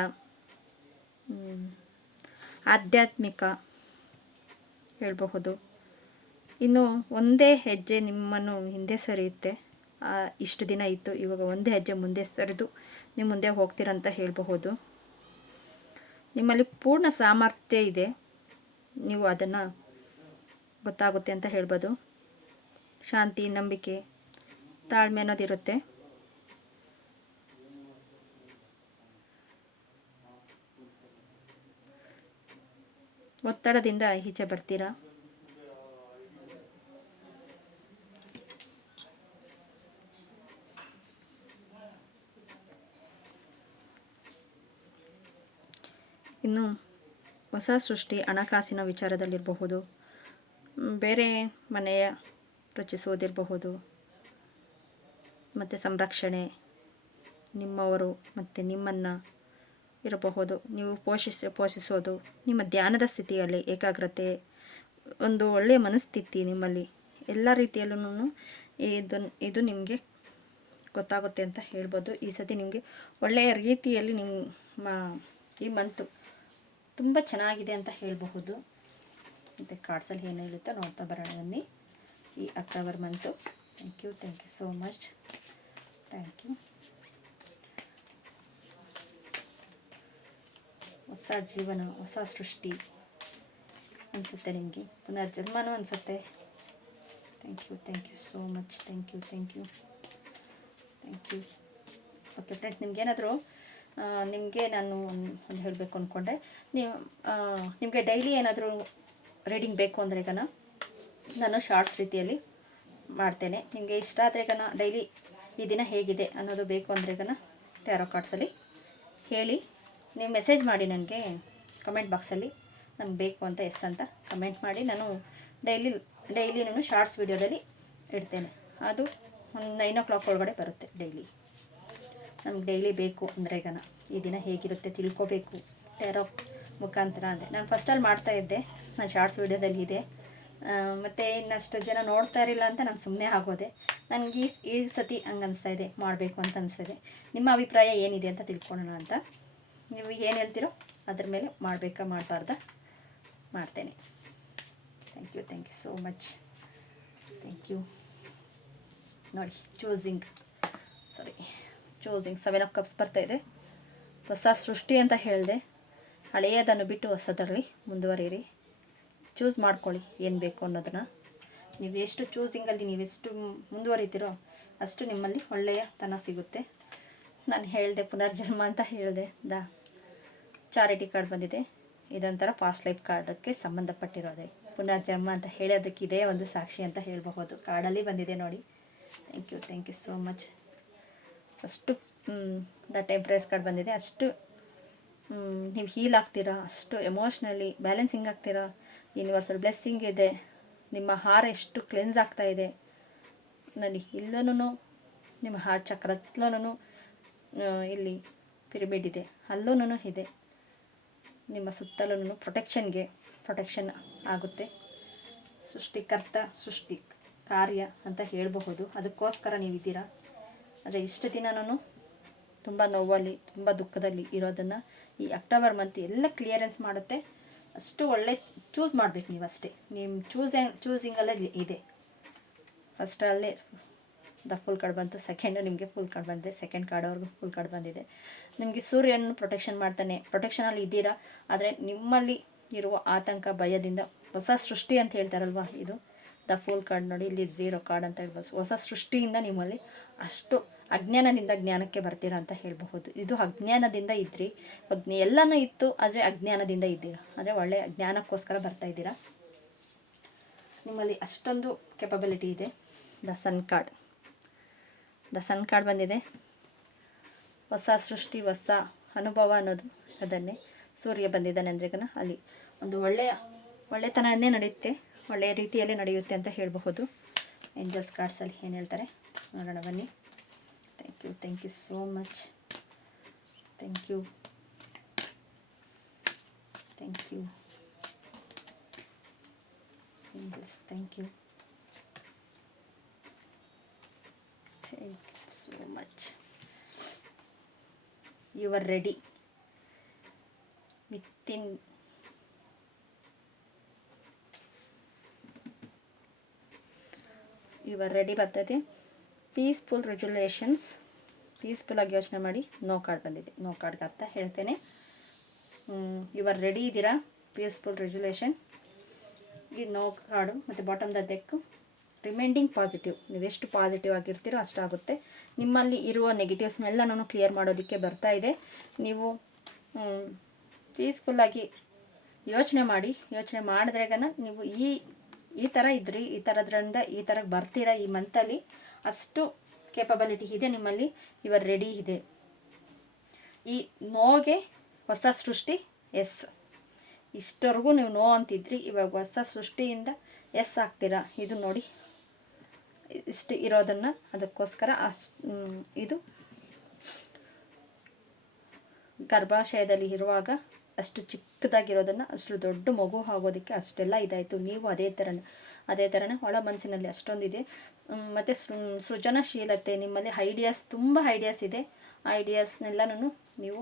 ಆಧ್ಯಾತ್ಮಿಕ ಹೇಳಬಹುದು. ಇನ್ನು ಒಂದೇ ಹೆಜ್ಜೆ ನಿಮ್ಮನ್ನು ಹಿಂದೆ ಸರಿಯುತ್ತೆ. ಇಷ್ಟು ದಿನ ಇತ್ತು, ಇವಾಗ ಒಂದೇ ಹೆಜ್ಜೆ ಮುಂದೆ ಸರಿದು ನೀವು ಮುಂದೆ ಹೋಗ್ತೀರಂತ ಹೇಳಬಹುದು. ನಿಮ್ಮಲ್ಲಿ ಪೂರ್ಣ ಸಾಮರ್ಥ್ಯ ಇದೆ, ನೀವು ಅದನ್ನು ಗೊತ್ತಾಗುತ್ತೆ ಅಂತ ಹೇಳ್ಬೋದು. ಶಾಂತಿ, ನಂಬಿಕೆ, ತಾಳ್ಮೆ ಅನ್ನೋದಿರುತ್ತೆ. ಒತ್ತಡದಿಂದ ಈಚೆ ಬರ್ತೀರಾ. ಇನ್ನು ಹೊಸ ಸೃಷ್ಟಿ ಹಣಕಾಸಿನ ವಿಚಾರದಲ್ಲಿರಬಹುದು, ಬೇರೆ ಮನೆಯ ರಚಿಸುವುದಿರಬಹುದು, ಮತ್ತು ಸಂರಕ್ಷಣೆ, ನಿಮ್ಮವರು ಮತ್ತು ನಿಮ್ಮನ್ನು ಇರಬಹುದು, ನೀವು ಪೋಷಿಸೋದು, ನಿಮ್ಮ ಧ್ಯಾನದ ಸ್ಥಿತಿಯಲ್ಲಿ ಏಕಾಗ್ರತೆ, ಒಂದು ಒಳ್ಳೆಯ ಮನಸ್ಥಿತಿ ನಿಮ್ಮಲ್ಲಿ ಎಲ್ಲ ರೀತಿಯಲ್ಲೂ ಇದು ನಿಮಗೆ ಗೊತ್ತಾಗುತ್ತೆ ಅಂತ ಹೇಳ್ಬೋದು. ಈ ಸತಿ ನಿಮಗೆ ಒಳ್ಳೆಯ ರೀತಿಯಲ್ಲಿ ನಿಮ್ಮ ಈ ಮಂತು ತುಂಬ ಚೆನ್ನಾಗಿದೆ ಅಂತ ಹೇಳಬಹುದು. ಮತ್ತು ಕಾರ್ಡ್ಸಲ್ಲಿ ಏನು ಹೇಳುತ್ತೋ ನೋಡ್ತಾ ಬರೋಣ ಬನ್ನಿ. ಈ October month. Thank you so much. Thank you. ಹೊಸ ಜೀವನ, ಹೊಸ ಸೃಷ್ಟಿ ಅನಿಸುತ್ತೆ ನಿಮಗೆ, ಪುನರ್ಜನ್ಮನೂ ಅನಿಸುತ್ತೆ. Thank you so much. Thank you. Okay friends, ನಿಮಗೇನಾದರೂ ನಿಮಗೆ ನಾನು ಒಂದು ಹೇಳಬೇಕು ಅಂದ್ಕೊಂಡೆ, ನಿಮಗೆ ಡೈಲಿ ಏನಾದರೂ ರೀಡಿಂಗ್ ಬೇಕು ಅಂದರೆ ಈಗ ನಾನು ಶಾರ್ಟ್ಸ್ ರೀತಿಯಲ್ಲಿ ಮಾಡ್ತೇನೆ. ನಿಮಗೆ ಇಷ್ಟ ಆದರೆ ಈಗ ಡೈಲಿ ಈ ದಿನ ಹೇಗಿದೆ ಅನ್ನೋದು ಬೇಕು ಅಂದರೆ ಈಗ ಟ್ಯಾರೋ ಕಾರ್ಡ್ಸಲ್ಲಿ ಹೇಳಿ, ನೀವು ಮೆಸೇಜ್ ಮಾಡಿ ನನಗೆ ಕಮೆಂಟ್ ಬಾಕ್ಸಲ್ಲಿ ನಮ್ಗೆ ಬೇಕು ಅಂತ ಎಸ್ ಅಂತ ಕಮೆಂಟ್ ಮಾಡಿ, ನಾನು ಡೈಲಿ ನಾನು ಶಾರ್ಟ್ಸ್ ವಿಡಿಯೋದಲ್ಲಿ ಇಡ್ತೇನೆ. ಅದು ಒಂದು 9 o'clock ಒಳಗಡೆ ಬರುತ್ತೆ ಡೈಲಿ. ನಮ್ಗೆ ಡೈಲಿ ಬೇಕು ಅಂದರೆ ಈಗ ಈ ದಿನ ಹೇಗಿರುತ್ತೆ ತಿಳ್ಕೊಬೇಕು ಟ್ಯಾರೋ ಮುಖಾಂತರ ಅಂದರೆ. ನಾನು ಫಸ್ಟಲ್ಲಿ ಮಾಡ್ತಾಯಿದ್ದೆ, ನಾನು ಶಾರ್ಟ್ಸ್ ವಿಡಿಯೋದಲ್ಲಿ ಇದೆ, ಮತ್ತು ಇನ್ನಷ್ಟು ಜನ ನೋಡ್ತಾ ಇರಲಿಲ್ಲ ಅಂತ ನಾನು ಸುಮ್ಮನೆ ಆಗೋದೆ. ನನಗೆ ಈ ಸತಿ ಹಂಗೆ ಅನಿಸ್ತಾ ಇದೆ, ಮಾಡಬೇಕು ಅಂತ ಅನಿಸ್ತಿದೆ. ನಿಮ್ಮ ಅಭಿಪ್ರಾಯ ಏನಿದೆ ಅಂತ ತಿಳ್ಕೊಳ್ಳೋಣ ಅಂತ. ನೀವು ಏನು ಹೇಳ್ತೀರೋ ಅದ್ರ ಮೇಲೆ ಮಾಡಬಾರ್ದಾ ಮಾಡ್ತೇನೆ. Thank you so much. Thank you. ನೋಡಿ, ಚೂಸಿಂಗ್ 7 of Cups ಬರ್ತಾಯಿದೆ. ಹೊಸ ಸೃಷ್ಟಿ ಅಂತ ಹೇಳಿದೆ. ಹಳೆಯದನ್ನು ಬಿಟ್ಟು ಹೊಸದರಲ್ಲಿ ಮುಂದುವರಿಯಿರಿ. ಚೂಸ್ ಮಾಡ್ಕೊಳ್ಳಿ ಏನು ಬೇಕು ಅನ್ನೋದನ್ನು. ನೀವು ಎಷ್ಟು ಚೂಸಿಂಗಲ್ಲಿ ನೀವೆಷ್ಟು ಮುಂದುವರಿತೀರೋ ಅಷ್ಟು ನಿಮ್ಮಲ್ಲಿ ಒಳ್ಳೆಯ ತನ ಸಿಗುತ್ತೆ. ನಾನು ಹೇಳಿದೆ ಪುನರ್ಜನ್ಮ ಅಂತ ಹೇಳಿದೆ. ಚಾರಿಟಿ ಕಾರ್ಡ್ ಬಂದಿದೆ. ಇದೊಂಥರ ಫಾಸ್ಟ್ ಲೈಫ್ ಕಾರ್ಡಕ್ಕೆ ಸಂಬಂಧಪಟ್ಟಿರೋದೆ. ಪುನರ್ಜನ್ಮ ಅಂತ ಹೇಳೋದಕ್ಕೆ ಇದೇ ಒಂದು ಸಾಕ್ಷಿ ಅಂತ ಹೇಳಬಹುದು. ಕಾರ್ಡಲ್ಲಿ ಬಂದಿದೆ ನೋಡಿ. Thank you so much. ಅಷ್ಟು ಟೆಂಪ್ರೆಸ್ ಕಾರ್ಡ್ ಬಂದಿದೆ. ಅಷ್ಟು ನೀವು ಹೀಲ್ ಆಗ್ತೀರಾ, ಅಷ್ಟು ಎಮೋಷ್ನಲಿ ಬ್ಯಾಲೆನ್ಸಿಂಗ್ ಆಗ್ತೀರಾ. ಯೂನಿವರ್ಸಲ್ ಬ್ಲೆಸ್ಸಿಂಗ್ ಇದೆ. ನಿಮ್ಮ ಹಾರ್ ಎಷ್ಟು ಕ್ಲೆನ್ಸ್ ಆಗ್ತಾ ಇದೆ ನೋಡಿ. ಇಲ್ಲೂ ನಿಮ್ಮ ಹಾರ್ಟ್ ಚಕ್ರ ಹತ್ಲೂ ಇಲ್ಲಿ ಪಿರಮಿಡ್ ಇದೆ, ಅಲ್ಲೂ ಇದೆ. ನಿಮ್ಮ ಸುತ್ತಲೂ ಪ್ರೊಟೆಕ್ಷನ್ ಆಗುತ್ತೆ. ಸೃಷ್ಟಿಕರ್ತ ಸೃಷ್ಟಿ ಕಾರ್ಯ ಅಂತ ಹೇಳಬಹುದು. ಅದಕ್ಕೋಸ್ಕರ ನೀವಿದ್ದೀರಾ. ಆದರೆ ಇಷ್ಟು ದಿನನೂ ತುಂಬ ನೋವಲ್ಲಿ, ತುಂಬ ದುಃಖದಲ್ಲಿ ಇರೋದನ್ನು ಈ ಅಕ್ಟೋಬರ್ ಮಂತ್ ಎಲ್ಲ ಕ್ಲಿಯರೆನ್ಸ್ ಮಾಡುತ್ತೆ. ಅಷ್ಟು ಒಳ್ಳೆ ಚೂಸ್ ಮಾಡಬೇಕು ನೀವು ಅಷ್ಟೇ. ನಿಮ್ಮ ಚೂಸಿಂಗಲ್ಲೇ ಇದೆ. ಫಸ್ಟಲ್ಲೇ ಫುಲ್ ಕಾರ್ಡ್ ಬಂತು, ಸೆಕೆಂಡು ನಿಮಗೆ ಫುಲ್ ಕಾರ್ಡ್ ಬಂದಿದೆ, ಸೆಕೆಂಡ್ ಕಾರ್ಡ್ವರೆಗೂ ಫುಲ್ ಕಾರ್ಡ್ ಬಂದಿದೆ. ನಿಮಗೆ ಸೂರ್ಯನ ಪ್ರೊಟೆಕ್ಷನ್ ಮಾಡ್ತಾನೆ, ಪ್ರೊಟೆಕ್ಷನಲ್ಲಿ ಇದ್ದೀರಾ. ಆದರೆ ನಿಮ್ಮಲ್ಲಿ ಇರುವ ಆತಂಕ, ಭಯದಿಂದ ಹೊಸ ಸೃಷ್ಟಿ ಅಂತ ಹೇಳ್ತಾರಲ್ವ, ಇದು ಫುಲ್ ಕಾರ್ಡ್ ನೋಡಿ, ಇಲ್ಲಿ 0 ಕಾರ್ಡ್ ಅಂತ ಹೇಳ್ಬೋದು. ಹೊಸ ಸೃಷ್ಟಿಯಿಂದ ನಿಮ್ಮಲ್ಲಿ ಅಷ್ಟು ಅಜ್ಞಾನದಿಂದ ಜ್ಞಾನಕ್ಕೆ ಬರ್ತೀರಾ ಅಂತ ಹೇಳಬಹುದು. ಇದು ಅಜ್ಞಾನದಿಂದ ಇದ್ರಿ, ಎಲ್ಲನೂ ಇತ್ತು, ಆದರೆ ಅಜ್ಞಾನದಿಂದ ಇದ್ದೀರಾ. ಅಂದರೆ ಒಳ್ಳೆಯ ಜ್ಞಾನಕ್ಕೋಸ್ಕರ ಬರ್ತಾ ಇದ್ದೀರಾ. ನಿಮ್ಮಲ್ಲಿ ಅಷ್ಟೊಂದು ಕೆಪಬಿಲಿಟಿ ಇದೆ. ಸನ್ ಕಾರ್ಡ್ ಬಂದಿದೆ. ಹೊಸ ಸೃಷ್ಟಿ, ಹೊಸ ಅನುಭವ ಅನ್ನೋದು ಅದನ್ನೇ. ಸೂರ್ಯ ಬಂದಿದ್ದಾನೆ ಅಂದರೆ ಅಲ್ಲಿ ಒಂದು ಒಳ್ಳೆತನನೇ ನಡೆಯುತ್ತೆ, ಒಳ್ಳೆಯ ರೀತಿಯಲ್ಲಿ ನಡೆಯುತ್ತೆ ಅಂತ ಹೇಳಬಹುದು. ಏಂಜಲ್ಸ್ ಕಾರ್ಡ್ಸಲ್ಲಿ ಏನು ಹೇಳ್ತಾರೆ ನೋಡೋಣ ಬನ್ನಿ. Thank you so much. Thank you. Angels, thank you so much. You are ready within ಬರ್ತದೆ. ಪೀಸ್ಫುಲ್ ರೆಜುಲೇಷನ್ಸ್, ಪೀಸ್ಫುಲ್ ಆಗಿ ಯೋಚನೆ ಮಾಡಿ. ನೋ ಕಾರ್ಡ್ ಬಂದಿದೆ. ನೋ ಕಾರ್ಡ್ಗೆ ಅರ್ಥ ಹೇಳ್ತೇನೆ. ಯು ಆರ್ ರೆಡಿ ಇದ್ದೀರಾ. ಪೀಸ್ಫುಲ್ ರೆಜುಲೇಷನ್ ಈ ನೋ ಕಾರ್ಡು. ಮತ್ತು bottom the deck reminding positive. ನೀವೆಷ್ಟು ಪಾಸಿಟಿವ್ ಆಗಿರ್ತೀರೋ ಅಷ್ಟಾಗುತ್ತೆ. ನಿಮ್ಮಲ್ಲಿ ಇರುವ ನೆಗೆಟಿವ್ಸ್ನೆಲ್ಲನೂ ಕ್ಲಿಯರ್ ಮಾಡೋದಕ್ಕೆ ಬರ್ತಾ ಇದೆ. ನೀವು ಪೀಸ್ಫುಲ್ಲಾಗಿ ಯೋಚನೆ ಮಾಡಿದ್ರೆಗನ ನೀವು ಈ ಥರ ಇದ್ರಿ, ಈ ಥರದ್ರಿಂದ ಈ ಥರಕ್ಕೆ ಬರ್ತೀರಾ. ಈ ಮಂತಲ್ಲಿ ಅಷ್ಟು ಕೇಪಬಿಲಿಟಿ ಇದೆ ನಿಮ್ಮಲ್ಲಿ. ಯುವರ್ ರೆಡಿ ಇದೆ. ಈ ನೋಗೆ ಹೊಸ ಸೃಷ್ಟಿ ಎಸ್. ಇಷ್ಟವರೆಗೂ ನೀವು ನೋ ಅಂತಿದ್ರಿ, ಇವಾಗ ಹೊಸ ಸೃಷ್ಟಿಯಿಂದ ಎಸ್ ಆಗ್ತೀರಾ. ಇದು ನೋಡಿ, ಇಷ್ಟು ಇರೋದನ್ನು ಅದಕ್ಕೋಸ್ಕರ ಇದು ಗರ್ಭಾಶಯದಲ್ಲಿ ಇರುವಾಗ ಅಷ್ಟು ಚಿಕ್ಕದಾಗಿರೋದನ್ನು ಅಷ್ಟು ದೊಡ್ಡ ಮಗು ಆಗೋದಕ್ಕೆ ಅಷ್ಟೆಲ್ಲ ಇದಾಯಿತು. ನೀವು ಅದೇ ಥರನೇ ಒಳ ಮನಸ್ಸಿನಲ್ಲಿ ಅಷ್ಟೊಂದಿದೆ. ಮತ್ತು ಸೃಜನಶೀಲತೆ ನಿಮ್ಮಲ್ಲಿ ತುಂಬ ಐಡಿಯಾಸ್ ಇದೆ. ಐಡಿಯಾಸ್ನೆಲ್ಲನೂ ನೀವು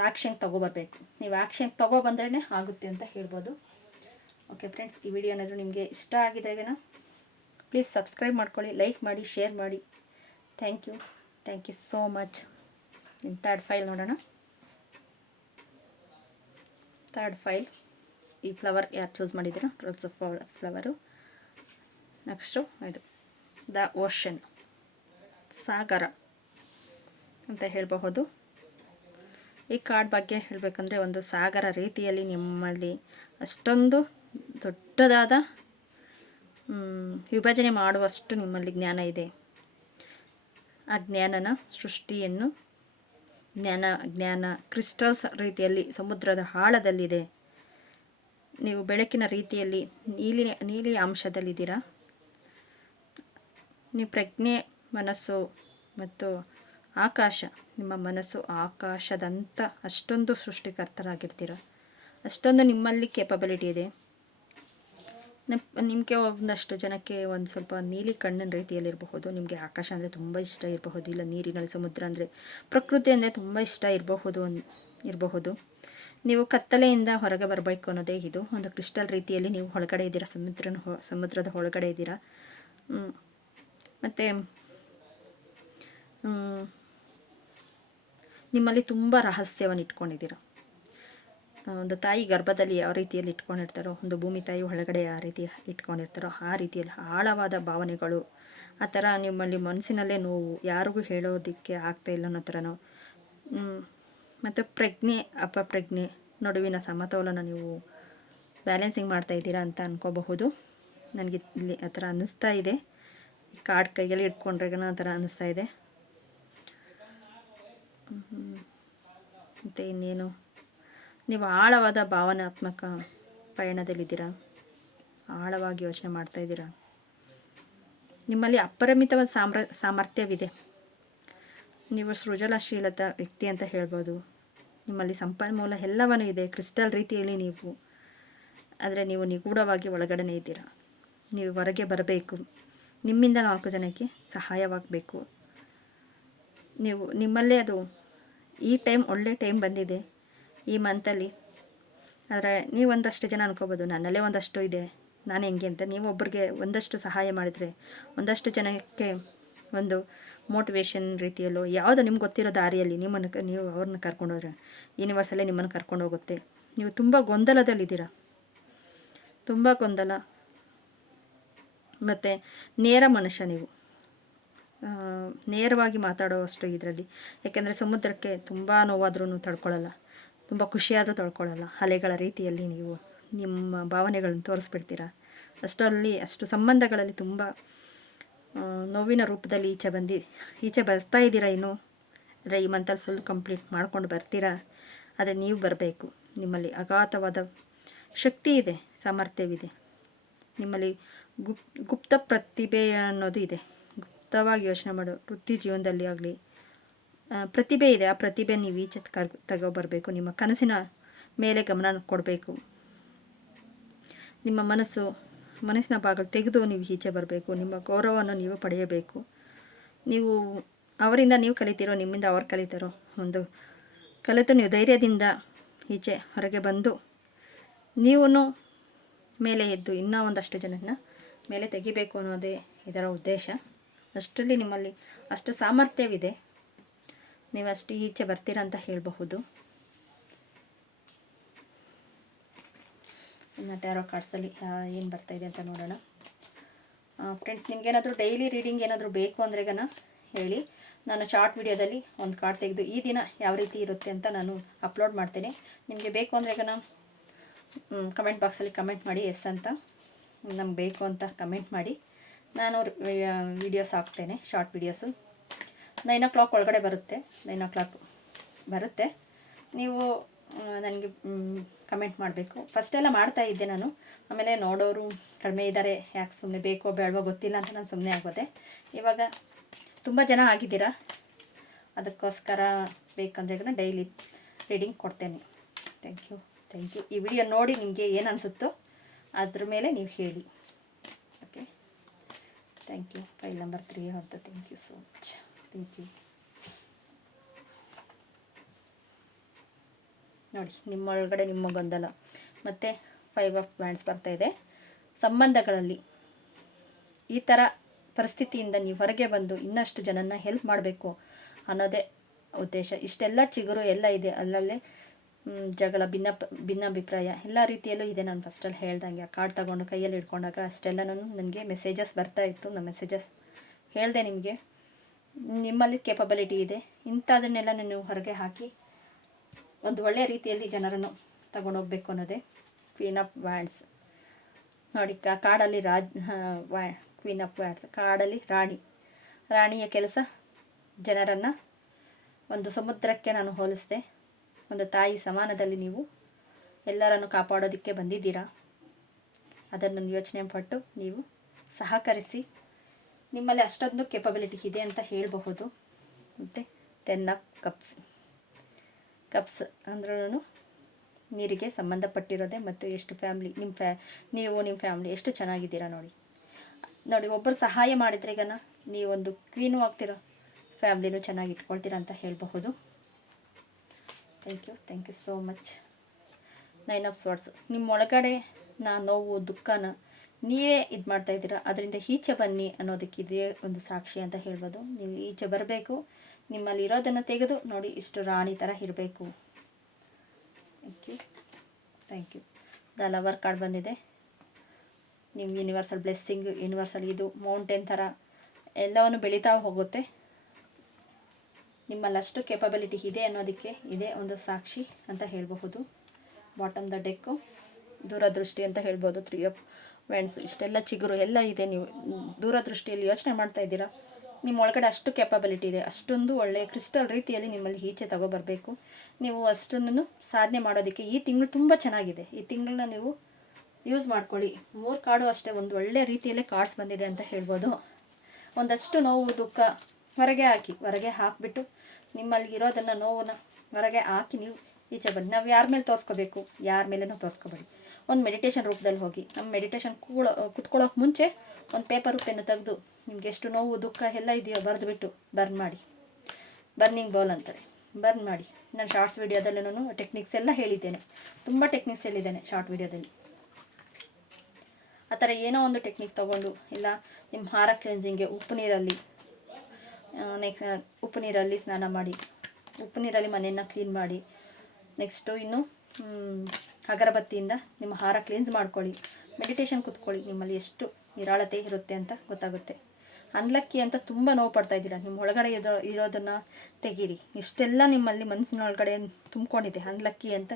ಆ್ಯಕ್ಷನ್ಗೆ ತೊಗೊಬರ್ಬೇಕು. ನೀವು ಆ್ಯಕ್ಷನ್ಗೆ ತೊಗೊಬಂದ್ರೇ ಆಗುತ್ತೆ ಅಂತ ಹೇಳ್ಬೋದು. ಓಕೆ ಫ್ರೆಂಡ್ಸ್, ಈ ವಿಡಿಯೋ ಏನಾದರೂ ನಿಮಗೆ ಇಷ್ಟ ಆಗಿದ್ರೆನ ಪ್ಲೀಸ್ ಸಬ್ಸ್ಕ್ರೈಬ್ ಮಾಡ್ಕೊಳ್ಳಿ, ಲೈಕ್ ಮಾಡಿ, ಶೇರ್ ಮಾಡಿ. Thank you so much. ಇನ್ನು ಥರ್ಡ್ ಫೈಲ್ ನೋಡೋಣ. ಥರ್ಡ್ ಫೈಲ್, ಈ ಫ್ಲವರ್ ಯಾರು ಚೂಸ್ ಮಾಡಿದ್ದೀರೋ, ರೋಸ್ ಫ್ಲವರು. ನೆಕ್ಸ್ಟು ಇದು ದ ಓಷನ್, ಸಾಗರ ಅಂತ ಹೇಳಬಹುದು. ಈ ಕಾರ್ಡ್ ಬಗ್ಗೆ ಹೇಳಬೇಕಂದ್ರೆ ಒಂದು ಸಾಗರ ರೀತಿಯಲ್ಲಿ ನಿಮ್ಮಲ್ಲಿ ಅಷ್ಟೊಂದು ದೊಡ್ಡದಾದ ವಿಭಜನೆ ಮಾಡುವಷ್ಟು ನಿಮ್ಮಲ್ಲಿ ಜ್ಞಾನ ಇದೆ. ಆ ಜ್ಞಾನನ ಸೃಷ್ಟಿಯನ್ನು ಜ್ಞಾನ ಕ್ರಿಸ್ಟಲ್ಸ್ ರೀತಿಯಲ್ಲಿ ಸಮುದ್ರದ ಆಳದಲ್ಲಿದೆ. ನೀವು ಬೆಳಕಿನ ರೀತಿಯಲ್ಲಿ ನೀಲಿ ಅಂಶದಲ್ಲಿದ್ದೀರಾ. ನೀವು ಪ್ರಜ್ಞೆ, ಮನಸ್ಸು ಮತ್ತು ಆಕಾಶ, ನಿಮ್ಮ ಮನಸ್ಸು ಆಕಾಶದಂತ ಅಷ್ಟೊಂದು ಸೃಷ್ಟಿಕರ್ತರಾಗಿರ್ತೀರ. ಅಷ್ಟೊಂದು ನಿಮ್ಮಲ್ಲಿ ಕೇಪಬಿಲಿಟಿ ಇದೆ. ನಿಮಗೆ ಒಂದಷ್ಟು ಜನಕ್ಕೆ ಒಂದು ಸ್ವಲ್ಪ ನೀಲಿ ಕಣ್ಣಿನ ರೀತಿಯಲ್ಲಿರಬಹುದು. ನಿಮಗೆ ಆಕಾಶ ಅಂದರೆ ತುಂಬ ಇಷ್ಟ ಇರಬಹುದು, ಇಲ್ಲ ನೀರಿನಲ್ಲಿ ಸಮುದ್ರ ಅಂದರೆ, ಪ್ರಕೃತಿ ಅಂದರೆ ತುಂಬ ಇಷ್ಟ ಇರಬಹುದು. ನೀವು ಕತ್ತಲೆಯಿಂದ ಹೊರಗೆ ಬರಬೇಕು ಅನ್ನೋದೇ ಇದು. ಒಂದು ಕ್ರಿಸ್ಟಲ್ ರೀತಿಯಲ್ಲಿ ನೀವು ಒಳಗಡೆ ಇದ್ದೀರಾ, ಸಮುದ್ರದ ಒಳಗಡೆ ಇದ್ದೀರಾ. ಮತ್ತು ನಿಮ್ಮಲ್ಲಿ ತುಂಬ ರಹಸ್ಯವನ್ನು ಇಟ್ಕೊಂಡಿದ್ದೀರಾ. ಒಂದು ತಾಯಿ ಗರ್ಭದಲ್ಲಿ ಯಾವ ರೀತಿಯಲ್ಲಿ ಇಟ್ಕೊಂಡಿರ್ತಾರೋ, ಒಂದು ಭೂಮಿ ತಾಯಿ ಒಳಗಡೆ ಯಾವ ರೀತಿ ಇಟ್ಕೊಂಡಿರ್ತಾರೋ ಆ ರೀತಿಯಲ್ಲಿ ಆಳವಾದ ಭಾವನೆಗಳು, ಆ ಥರ ನಿಮ್ಮಲ್ಲಿ ಮನಸ್ಸಿನಲ್ಲೇ ನೋವು, ಯಾರಿಗೂ ಹೇಳೋದಕ್ಕೆ ಆಗ್ತಾಯಿಲ್ಲ ಅನ್ನೋ ಥರನೋ. ಮತ್ತು ಪ್ರಜ್ಞೆ, ಅಪಪ್ರಜ್ಞೆ ನಡುವಿನ ಸಮತೋಲನ ನೀವು ಬ್ಯಾಲೆನ್ಸಿಂಗ್ ಮಾಡ್ತಾಯಿದ್ದೀರಾ ಅಂತ ಅನ್ಕೋಬಹುದು. ನನಗೆ ಇಲ್ಲಿ ಆ ಥರ ಅನ್ನಿಸ್ತಾ ಇದೆ. ಈ ಕಾರ್ಡ್ ಕೈಯಲ್ಲಿ ಇಟ್ಕೊಂಡ್ರೆ ಆ ಥರ ಅನ್ನಿಸ್ತಾ ಇದೆ. ಮತ್ತು ಇನ್ನೇನು, ನೀವು ಆಳವಾದ ಭಾವನಾತ್ಮಕ ಪಯಣದಲ್ಲಿದ್ದೀರಾ, ಆಳವಾಗಿ ಯೋಚನೆ ಮಾಡ್ತಾಯಿದ್ದೀರಾ. ನಿಮ್ಮಲ್ಲಿ ಅಪರಿಮಿತವಾದ ಸಾಮರ್ಥ್ಯವಿದೆ. ನೀವು ಸೃಜನಶೀಲತಾ ವ್ಯಕ್ತಿ ಅಂತ ಹೇಳ್ಬೋದು. ನಿಮ್ಮಲ್ಲಿ ಸಂಪನ್ಮೂಲ ಎಲ್ಲವನ್ನೂ ಇದೆ, ಕ್ರಿಸ್ಟಲ್ ರೀತಿಯಲ್ಲಿ ನೀವು. ಆದರೆ ನೀವು ನಿಗೂಢವಾಗಿ ಒಳಗಡೆ ಇದ್ದೀರಾ. ನೀವು ಹೊರಗೆ ಬರಬೇಕು, ನಿಮ್ಮಿಂದ 4 ಜನಕ್ಕೆ ಸಹಾಯವಾಗಬೇಕು. ನಿಮ್ಮಲ್ಲೇ ಅದು ಈ ಟೈಮ್ ಒಳ್ಳೆ ಟೈಮ್ ಬಂದಿದೆ ಈ ಮಂತಲ್ಲಿ. ಆದರೆ ನೀವು ಒಂದಷ್ಟು ಜನ ಅನ್ಕೋಬೋದು, ನನ್ನಲ್ಲೇ ಒಂದಷ್ಟು ಇದೆ, ನಾನು ಹೆಂಗೆ ಅಂತ. ನೀವು ಒಬ್ಬರಿಗೆ ಒಂದಷ್ಟು ಸಹಾಯ ಮಾಡಿದರೆ ಒಂದಷ್ಟು ಜನಕ್ಕೆ ಒಂದು ಮೋಟಿವೇಶನ್ ರೀತಿಯಲ್ಲೋ ಯಾವುದೋ ನಿಮ್ಗೆ ಗೊತ್ತಿರೋ ದಾರಿಯಲ್ಲಿ ನೀವು ಅವ್ರನ್ನ ಕರ್ಕೊಂಡೋದ್ರೆ ಯೂನಿವರ್ಸಲ್ಲೇ ನಿಮ್ಮನ್ನು ಕರ್ಕೊಂಡು ಹೋಗುತ್ತೆ. ನೀವು ತುಂಬ ಗೊಂದಲದಲ್ಲಿದ್ದೀರಾ, ತುಂಬ ಗೊಂದಲ. ಮತ್ತು ನೇರ ಮನುಷ್ಯ ನೀವು, ನೇರವಾಗಿ ಮಾತಾಡೋವಷ್ಟು ಇದರಲ್ಲಿ. ಯಾಕೆಂದರೆ ಸಮುದ್ರಕ್ಕೆ ತುಂಬ ನೋವಾದ್ರೂ ತಡ್ಕೊಳ್ಳಲ್ಲ, ತುಂಬ ಖುಷಿಯಾದರೂ ತಡ್ಕೊಳ್ಳಲ್ಲ. ಅಲೆಗಳ ರೀತಿಯಲ್ಲಿ ನೀವು ನಿಮ್ಮ ಭಾವನೆಗಳನ್ನು ತೋರಿಸ್ಬಿಡ್ತೀರ. ಅಷ್ಟು ಸಂಬಂಧಗಳಲ್ಲಿ ತುಂಬ ನೋವಿನ ರೂಪದಲ್ಲಿ ಈಚೆ ಬರ್ತಾ ಇದ್ದೀರಾ. ಇನ್ನೂ ಅಂದರೆ ಈ ಮಂತಲ್ಲಿ ಫುಲ್ ಕಂಪ್ಲೀಟ್ ಮಾಡ್ಕೊಂಡು ಬರ್ತೀರಾ. ಆದರೆ ನೀವು ಬರಬೇಕು. ನಿಮ್ಮಲ್ಲಿ ಅಗಾಧವಾದ ಶಕ್ತಿ ಇದೆ, ಸಾಮರ್ಥ್ಯವಿದೆ. ನಿಮ್ಮಲ್ಲಿ ಗುಪ್ತ ಪ್ರತಿಭೆ ಅನ್ನೋದು ಇದೆ. ಗುಪ್ತವಾಗಿ ಯೋಚನೆ ಮಾಡೋ ವೃತ್ತಿ ಜೀವನದಲ್ಲಿ ಆಗಲಿ ಪ್ರತಿಭೆ ಇದೆ. ಆ ಪ್ರತಿಭೆ ನೀವು ಈಚೆ ತಗೊಬರಬೇಕು. ನಿಮ್ಮ ಕನಸಿನ ಮೇಲೆ ಗಮನ ಕೊಡಬೇಕು. ನಿಮ್ಮ ಮನಸ್ಸಿನ ಭಾಗ ತೆಗೆದು ನೀವು ಈಚೆ ಬರಬೇಕು. ನಿಮ್ಮ ಗೌರವವನ್ನು ನೀವು ಪಡೆಯಬೇಕು. ನೀವು ಅವರಿಂದ ನೀವು ಕಲಿತೀರೋ, ನಿಮ್ಮಿಂದ ಅವ್ರು ಕಲಿತಾರೋ, ಒಂದು ಕಲಿತು ನೀವು ಧೈರ್ಯದಿಂದ ಈಚೆ ಹೊರಗೆ ಬಂದು ನೀವು ಮೇಲೆ ಎದ್ದು ಇನ್ನೂ ಒಂದಷ್ಟು ಜನನ ಮೇಲೆ ತೆಗಿಬೇಕು ಅನ್ನೋದೇ ಇದರ ಉದ್ದೇಶ. ಅಷ್ಟರಲ್ಲಿ ನಿಮ್ಮಲ್ಲಿ ಅಷ್ಟು ಸಾಮರ್ಥ್ಯವಿದೆ, ನೀವು ಅಷ್ಟು ಈಚೆ ಬರ್ತೀರಾ ಅಂತ ಹೇಳಬಹುದು. ಇನ್ನು ಟ್ಯಾರೋ ಕಾರ್ಡ್ಸಲ್ಲಿ ಏನು ಬರ್ತಾಯಿದೆ ಅಂತ ನೋಡೋಣ. ಫ್ರೆಂಡ್ಸ್, ನಿಮಗೇನಾದರೂ ಡೈಲಿ ರೀಡಿಂಗ್ ಏನಾದರೂ ಬೇಕು ಅಂದರೆ ಹೇಳಿ. ನಾನು ಶಾರ್ಟ್ ವಿಡಿಯೋದಲ್ಲಿ ಒಂದು ಕಾರ್ಡ್ ತೆಗೆದು ಈ ದಿನ ಯಾವ ರೀತಿ ಇರುತ್ತೆ ಅಂತ ನಾನು ಅಪ್ಲೋಡ್ ಮಾಡ್ತೇನೆ. ನಿಮಗೆ ಬೇಕು ಅಂದರೆ ಕಮೆಂಟ್ ಬಾಕ್ಸಲ್ಲಿ ಕಮೆಂಟ್ ಮಾಡಿ ಎಸ್ ಅಂತ, ನಮ್ಗೆ ಬೇಕು ಅಂತ ಕಮೆಂಟ್ ಮಾಡಿ. ನಾನು ವೀಡಿಯೋಸ್ ಹಾಕ್ತೇನೆ, ಶಾರ್ಟ್ ವೀಡಿಯೋಸು. 9 o'clock ಒಳಗಡೆ ಬರುತ್ತೆ. 9 o'clock ಬರುತ್ತೆ. ನೀವು ನನಗೆ ಕಮೆಂಟ್ ಮಾಡಬೇಕು. ಫಸ್ಟೆಲ್ಲ ಮಾಡ್ತಾಯಿದ್ದೆ ನಾನು, ಆಮೇಲೆ ನೋಡೋರು ಕಡಿಮೆ ಇದ್ದಾರೆ, ಯಾಕೆ ಸುಮ್ಮನೆ ಬೇಕೋ ಬೇಡವೋ ಗೊತ್ತಿಲ್ಲ ಅಂತ ನಾನು ಸುಮ್ಮನೆ ಆಗೋದೆ. ಇವಾಗ ತುಂಬ ಜನ ಆಗಿದ್ದೀರಾ, ಅದಕ್ಕೋಸ್ಕರ ಬೇಕಂದ್ರೆ ಡೈಲಿ ರೀಡಿಂಗ್ ಕೊಡ್ತೇನೆ. Thank you. ಈ ವಿಡಿಯೋ ನೋಡಿ ನಿಮಗೆ ಏನು ಅನಿಸುತ್ತೋ ಅದ್ರ ಮೇಲೆ ನೀವು ಹೇಳಿ. Okay, thank you. File number 3 ಅಂತ. Thank you so much. Thank you. ನೋಡಿ, ನಿಮ್ಮೊಳಗಡೆ ನಿಮ್ಮ ಗೊಂದಲ ಮತ್ತು 5 ಆಫ್ ವ್ಯಾಂಡ್ಸ್ ಬರ್ತಾಯಿದೆ. ಸಂಬಂಧಗಳಲ್ಲಿ ಈ ಥರ ಪರಿಸ್ಥಿತಿಯಿಂದ ನೀವು ಹೊರಗೆ ಬಂದು ಇನ್ನಷ್ಟು ಜನನ್ನ ಹೆಲ್ಪ್ ಮಾಡಬೇಕು ಅನ್ನೋದೇ ಉದ್ದೇಶ. ಇಷ್ಟೆಲ್ಲ ಚಿಗುರು ಎಲ್ಲ ಇದೆ, ಅಲ್ಲಲ್ಲೇ ಜಗಳ, ಭಿನ್ನಾಭಿಪ್ರಾಯ ಎಲ್ಲ ರೀತಿಯಲ್ಲೂ ಇದೆ. ನಾನು ಫಸ್ಟಲ್ಲಿ ಹೇಳ್ದಂಗೆ ಆ ಕಾರ್ಡ್ ತಗೊಂಡು ಕೈಯಲ್ಲಿ ಹಿಡ್ಕೊಂಡಾಗ ಅಷ್ಟೆಲ್ಲ ನನಗೆ ಮೆಸೇಜಸ್ ಬರ್ತಾಯಿತ್ತು. ನಾನು ಮೆಸೇಜಸ್ ಹೇಳಿದೆ ನಿಮಗೆ, ನಿಮ್ಮಲ್ಲಿ ಕೇಪಬಿಲಿಟಿ ಇದೆ, ಇಂಥದನ್ನೆಲ್ಲ ನೀವು ಹೊರಗೆ ಹಾಕಿ ಒಂದು ಒಳ್ಳೆಯ ರೀತಿಯಲ್ಲಿ ಜನರನ್ನು ತಗೊಂಡೋಗ್ಬೇಕು ಅನ್ನೋದೇ ಕ್ವೀನ್ ಆಫ್ ವ್ಯಾಂಡ್ಸ್. ನೋಡಿ, ಕಾಡಲ್ಲಿ ಕ್ವೀನ್ ಆಫ್ ವ್ಯಾಂಡ್ಸ್, ಕಾಡಲ್ಲಿ ರಾಣಿಯ ಕೆಲಸ ಜನರನ್ನು ಒಂದು ಸಮುದ್ರಕ್ಕೆ ನಾನು ಹೋಲಿಸಿದೆ. ಒಂದು ತಾಯಿ ಸಮಾನದಲ್ಲಿ ನೀವು ಎಲ್ಲರನ್ನು ಕಾಪಾಡೋದಕ್ಕೆ ಬಂದಿದ್ದೀರಾ. ಅದನ್ನು ಯೋಚನೆ ಪಟ್ಟು ನೀವು ಸಹಕರಿಸಿ. ನಿಮ್ಮಲ್ಲಿ ಅಷ್ಟೊಂದು ಕೇಪಬಿಲಿಟಿ ಇದೆ ಅಂತ ಹೇಳಬಹುದು. ಮತ್ತು 10 ಆಫ್ ಕಪ್ಸ್ ಅಂದ್ರೂ ನೀರಿಗೆ ಸಂಬಂಧಪಟ್ಟಿರೋದೆ. ಮತ್ತು ಎಷ್ಟು ಫ್ಯಾಮ್ಲಿ ನೀವು ನಿಮ್ಮ ಫ್ಯಾಮ್ಲಿ ಎಷ್ಟು ಚೆನ್ನಾಗಿದ್ದೀರಾ ನೋಡಿ. ಒಬ್ಬರು ಸಹಾಯ ಮಾಡಿದರೆ ಈಗ ನೀವೊಂದು ಕ್ವೀನು ಆಗ್ತೀರಾ, ಫ್ಯಾಮ್ಲಿನೂ ಚೆನ್ನಾಗಿ ಇಟ್ಕೊಳ್ತೀರಾ ಅಂತ ಹೇಳಬಹುದು. Thank you so much. 9 of swords, ನಿಮ್ಮ ಒಳಗಡೆ ನೋವು ದುಃಖನ ನೀವೇ ಇದು ಮಾಡ್ತಾಯಿದ್ದೀರಾ, ಅದರಿಂದ ಈಚೆ ಬನ್ನಿ ಅನ್ನೋದಕ್ಕೆ ಇದೇ ಒಂದು ಸಾಕ್ಷಿ ಅಂತ ಹೇಳ್ಬೋದು. ನೀವು ಈಚೆ ಬರಬೇಕು, ನಿಮ್ಮಲ್ಲಿ ಇರೋದನ್ನು ತೆಗೆದು ನೋಡಿ, ಇಷ್ಟು ರಾಣಿ ಥರ ಇರಬೇಕು. Thank you. The lover card ಬಂದಿದೆ. ನೀವು ಯೂನಿವರ್ಸಲ್ ಬ್ಲೆಸ್ಸಿಂಗ್, ಯೂನಿವರ್ಸಲ್ ಇದು ಮೌಂಟೇನ್ ಥರ ಎಲ್ಲವನ್ನು ಬೆಳೀತಾ ಹೋಗುತ್ತೆ. ನಿಮ್ಮಲ್ಲಿ ಅಷ್ಟು ಕೇಪಬಿಲಿಟಿ ಇದೆ ಅನ್ನೋದಕ್ಕೆ ಇದೇ ಒಂದು ಸಾಕ್ಷಿ ಅಂತ ಹೇಳಬಹುದು. ಬಾಟಮ್ ದ ಡೆಕ್ಕು ದೂರದೃಷ್ಟಿ ಅಂತ ಹೇಳ್ಬೋದು. 3 ಆಫ್ ವ್ಯಾಂಡ್ಸ್, ಇಷ್ಟೆಲ್ಲ ಚಿಗುರು ಎಲ್ಲ ಇದೆ. ನೀವು ದೂರದೃಷ್ಟಿಯಲ್ಲಿ ಯೋಚನೆ ಮಾಡ್ತಾ ಇದ್ದೀರಾ. ನಿಮ್ಮ ಒಳಗಡೆ ಅಷ್ಟು ಕೇಪಬಿಲಿಟಿ ಇದೆ, ಅಷ್ಟೊಂದು ಒಳ್ಳೆಯ ಕ್ರಿಸ್ಟಲ್ ರೀತಿಯಲ್ಲಿ ನಿಮ್ಮಲ್ಲಿ ಈಚೆ ತಗೊಬರಬೇಕು. ನೀವು ಅಷ್ಟೊಂದು ಸಾಧನೆ ಮಾಡೋದಕ್ಕೆ ಈ ತಿಂಗಳು ತುಂಬ ಚೆನ್ನಾಗಿದೆ. ಈ ತಿಂಗಳನ್ನ ನೀವು ಯೂಸ್ ಮಾಡ್ಕೊಳ್ಳಿ. 3 ಕಾರ್ಡು ಅಷ್ಟೇ ಒಂದು ಒಳ್ಳೆಯ ರೀತಿಯಲ್ಲೇ ಕಾರ್ಡ್ಸ್ ಬಂದಿದೆ ಅಂತ ಹೇಳ್ಬೋದು. ಒಂದಷ್ಟು ನೋವು ದುಃಖ ಹೊರಗೆ ಹಾಕಿಬಿಟ್ಟು ನಿಮ್ಮಲ್ಲಿ ಇರೋದನ್ನು ನೋವನ್ನು ಹೊರಗೆ ಹಾಕಿ ನೀವು ಈಚೆ ಬನ್ನಿ. ನಾವು ಯಾರ ಮೇಲೆ ತೋರಿಸ್ಕೋಬೇಕು, ಯಾರ ಮೇಲೇನೂ ತೋರಿಸ್ಕೋಬೇಡಿ. ಒಂದು ಮೆಡಿಟೇಷನ್ ರೂಪದಲ್ಲಿ ಹೋಗಿ. ನಮ್ಮ ಮೆಡಿಟೇಷನ್ ಕುತ್ಕೊಳ್ಳೋಕೆ ಮುಂಚೆ ಒಂದು ಪೇಪರು ಪೆನ್ನು ತೆಗೆದು ನಿಮ್ಗೆ ಎಷ್ಟು ನೋವು ದುಃಖ ಎಲ್ಲ ಇದೆಯೋ ಬರೆದುಬಿಟ್ಟು ಬರ್ನ್ ಮಾಡಿ. ಬರ್ನಿಂಗ್ ಬೌಲ್ ಅಂತಾರೆ, ಬರ್ನ್ ಮಾಡಿ. ನಾನು ಶಾರ್ಟ್ಸ್ ವೀಡಿಯೋದಲ್ಲೂ ಟೆಕ್ನಿಕ್ಸ್ ಎಲ್ಲ ಹೇಳಿದ್ದೇನೆ, ತುಂಬ ಟೆಕ್ನಿಕ್ಸ್ ಹೇಳಿದ್ದೇನೆ ಶಾರ್ಟ್ ವೀಡಿಯೋದಲ್ಲಿ. ಆ ಥರ ಏನೋ ಒಂದು ಟೆಕ್ನಿಕ್ ತೊಗೊಂಡು, ಇಲ್ಲ ನಿಮ್ಮ ಹಾರ ಕ್ಲೆನ್ಸಿಂಗ್ಗೆ ಉಪ್ಪು ನೀರಲ್ಲಿ ಸ್ನಾನ ಮಾಡಿ, ಉಪ್ಪು ನೀರಲ್ಲಿ ಮನೆಯನ್ನು ಕ್ಲೀನ್ ಮಾಡಿ. ನೆಕ್ಸ್ಟು ಇನ್ನು ಅಗರಬತ್ತಿಯಿಂದ ನಿಮ್ಮ ಹಾರ ಕ್ಲೀನ್ಸ್ ಮಾಡ್ಕೊಳ್ಳಿ. ಮೆಡಿಟೇಷನ್ ಕೂತ್ಕೊಳ್ಳಿ. ನಿಮ್ಮಲ್ಲಿ ಎಷ್ಟು ನಿರಾಳತೆ ಇರುತ್ತೆ ಅಂತ ಗೊತ್ತಾಗುತ್ತೆ. ಅನ್ಲಕ್ಕಿ ಅಂತ ತುಂಬ ನೋವು ಪಡ್ತಾಯಿದ್ದೀರಾ, ನಿಮ್ಮ ಒಳಗಡೆ ಇರೋದನ್ನು ತೆಗೀರಿ. ಇಷ್ಟೆಲ್ಲ ನಿಮ್ಮಲ್ಲಿ ಮನಸ್ಸಿನೊಳಗಡೆ ತುಂಬ್ಕೊಂಡಿದೆ ಅನ್ಲಕ್ಕಿ ಅಂತ.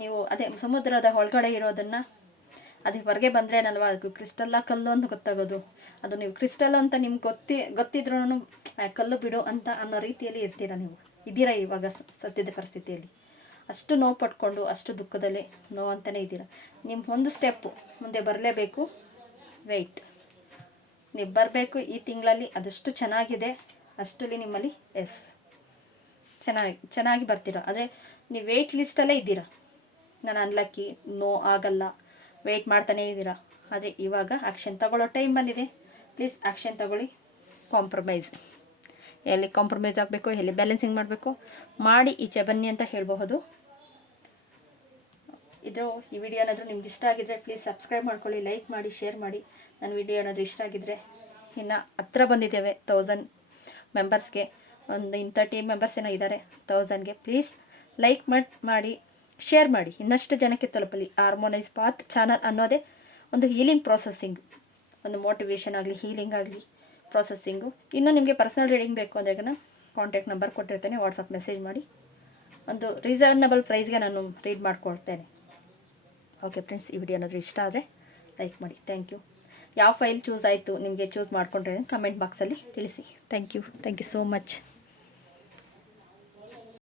ನೀವು ಅದೇ ಸಮುದ್ರದ ಒಳಗಡೆ ಇರೋದನ್ನು ಅದು ಹೊರಗೆ ಬಂದರೆ ಏನಲ್ವ, ಅದು ಕ್ರಿಸ್ಟಲ್ಲ ಕಲ್ಲು ಅಂತ ಗೊತ್ತಾಗೋದು. ಅದು ನೀವು ಕ್ರಿಸ್ಟಲ್ ಅಂತ ನಿಮ್ಗೆ ಗೊತ್ತಿದ್ರೂ ಕಲ್ಲು ಬಿಡು ಅಂತ ಅನ್ನೋ ರೀತಿಯಲ್ಲಿ ಇದ್ದೀರಾ ಇವಾಗ ಸದ್ಯದ ಪರಿಸ್ಥಿತಿಯಲ್ಲಿ. ಅಷ್ಟು ನೋವು ಪಟ್ಕೊಂಡು ಅಷ್ಟು ದುಃಖದಲ್ಲೇ ನೋವು ಅಂತಲೇ ಇದ್ದೀರಾ. ನಿಮ್ಮ ಒಂದು ಸ್ಟೆಪ್ಪು ಮುಂದೆ ಬರಲೇಬೇಕು. ವೆಯ್ಟ್, ನೀವು ಬರಬೇಕು ಈ ತಿಂಗಳಲ್ಲಿ. ಅದಷ್ಟು ಚೆನ್ನಾಗಿದೆ, ಅಷ್ಟರಲ್ಲಿ ನಿಮ್ಮಲ್ಲಿ ಚೆನ್ನಾಗಿ ಬರ್ತೀರಾ. ಆದರೆ ನೀವು ವೆಯ್ಟ್ ಲಿಸ್ಟಲ್ಲೇ ಇದ್ದೀರಾ. ನಾನು ಅನ್ಲಕ್ಕಿ, ಆಗಲ್ಲ, ವೆಯ್ಟ್ ಮಾಡ್ತಾನೇ ಇದ್ದೀರಾ. ಆದರೆ ಇವಾಗ ಆ್ಯಕ್ಷನ್ ತಗೊಳ್ಳೋ ಟೈಮ್ ಬಂದಿದೆ. ಪ್ಲೀಸ್ ಆ್ಯಕ್ಷನ್ ತಗೊಳ್ಳಿ. ಎಲ್ಲಿ ಕಾಂಪ್ರಮೈಸ್ ಆಗಬೇಕು, ಎಲ್ಲಿ ಬ್ಯಾಲೆನ್ಸಿಂಗ್ ಮಾಡಬೇಕು ಮಾಡಿ ಈಚೆ ಬನ್ನಿ ಅಂತ ಹೇಳಬಹುದು. ಈ ವಿಡಿಯೋ ಏನಾದರೂ ನಿಮ್ಗೆ ಇಷ್ಟ ಆಗಿದ್ರೆ ಪ್ಲೀಸ್ ಸಬ್ಸ್ಕ್ರೈಬ್ ಮಾಡ್ಕೊಳ್ಳಿ, ಲೈಕ್ ಮಾಡಿ, ಶೇರ್ ಮಾಡಿ. ನನ್ನ ವಿಡಿಯೋ ಏನಾದರೂ ಇಷ್ಟ ಆಗಿದ್ದರೆ, ಇನ್ನು ಹತ್ರ ಬಂದಿದ್ದೇವೆ 1000 ಮೆಂಬರ್ಸ್ಗೆ. ಒಂದು 30 ಮೆಂಬರ್ಸ್ ಏನೋ ಇದ್ದಾರೆ 1000ಗೆ. ಪ್ಲೀಸ್ ಲೈಕ್ ಮಾಡಿ, ಶೇರ್ ಮಾಡಿ, ಇನ್ನಷ್ಟು ಜನಕ್ಕೆ ತಲುಪಲಿ. ಹಾರ್ಮೋನೈಸ್ ಪಾತ್ ಚಾನಲ್ ಅನ್ನೋದೇ ಒಂದು ಹೀಲಿಂಗ್ ಪ್ರಾಸೆಸ್ಸಿಂಗ್, ಒಂದು ಮೋಟಿವೇಶನ್ ಆಗಲಿ, ಹೀಲಿಂಗ್ ಆಗಲಿ ಪ್ರಾಸೆಸ್ಸಿಂಗು. ಇನ್ನೂ ನಿಮಗೆ ಪರ್ಸ್ನಲ್ ರೀಡಿಂಗ್ ಬೇಕು ಅಂದರೆ ಕಾಂಟ್ಯಾಕ್ಟ್ ನಂಬರ್ ಕೊಟ್ಟಿರ್ತೇನೆ, ವಾಟ್ಸಪ್ ಮೆಸೇಜ್ ಮಾಡಿ. ಒಂದು ರೀಸನಬಲ್ ಪ್ರೈಸ್ಗೆ ನಾನು ರೀಡ್ ಮಾಡಿಕೊಡ್ತೇನೆ. ಓಕೆ ಫ್ರೆಂಡ್ಸ್, ಈ ವಿಡಿಯೋ ಏನಾದರೂ ಇಷ್ಟ ಆದರೆ ಲೈಕ್ ಮಾಡಿ. Thank you. ಯಾವ ಫೈಲ್ ಚೂಸ್ ಆಯಿತು, ನಿಮಗೆ ಚೂಸ್ ಮಾಡಿಕೊಂಡ್ರೆ ಕಮೆಂಟ್ ಬಾಕ್ಸಲ್ಲಿ ತಿಳಿಸಿ. Thank you so much.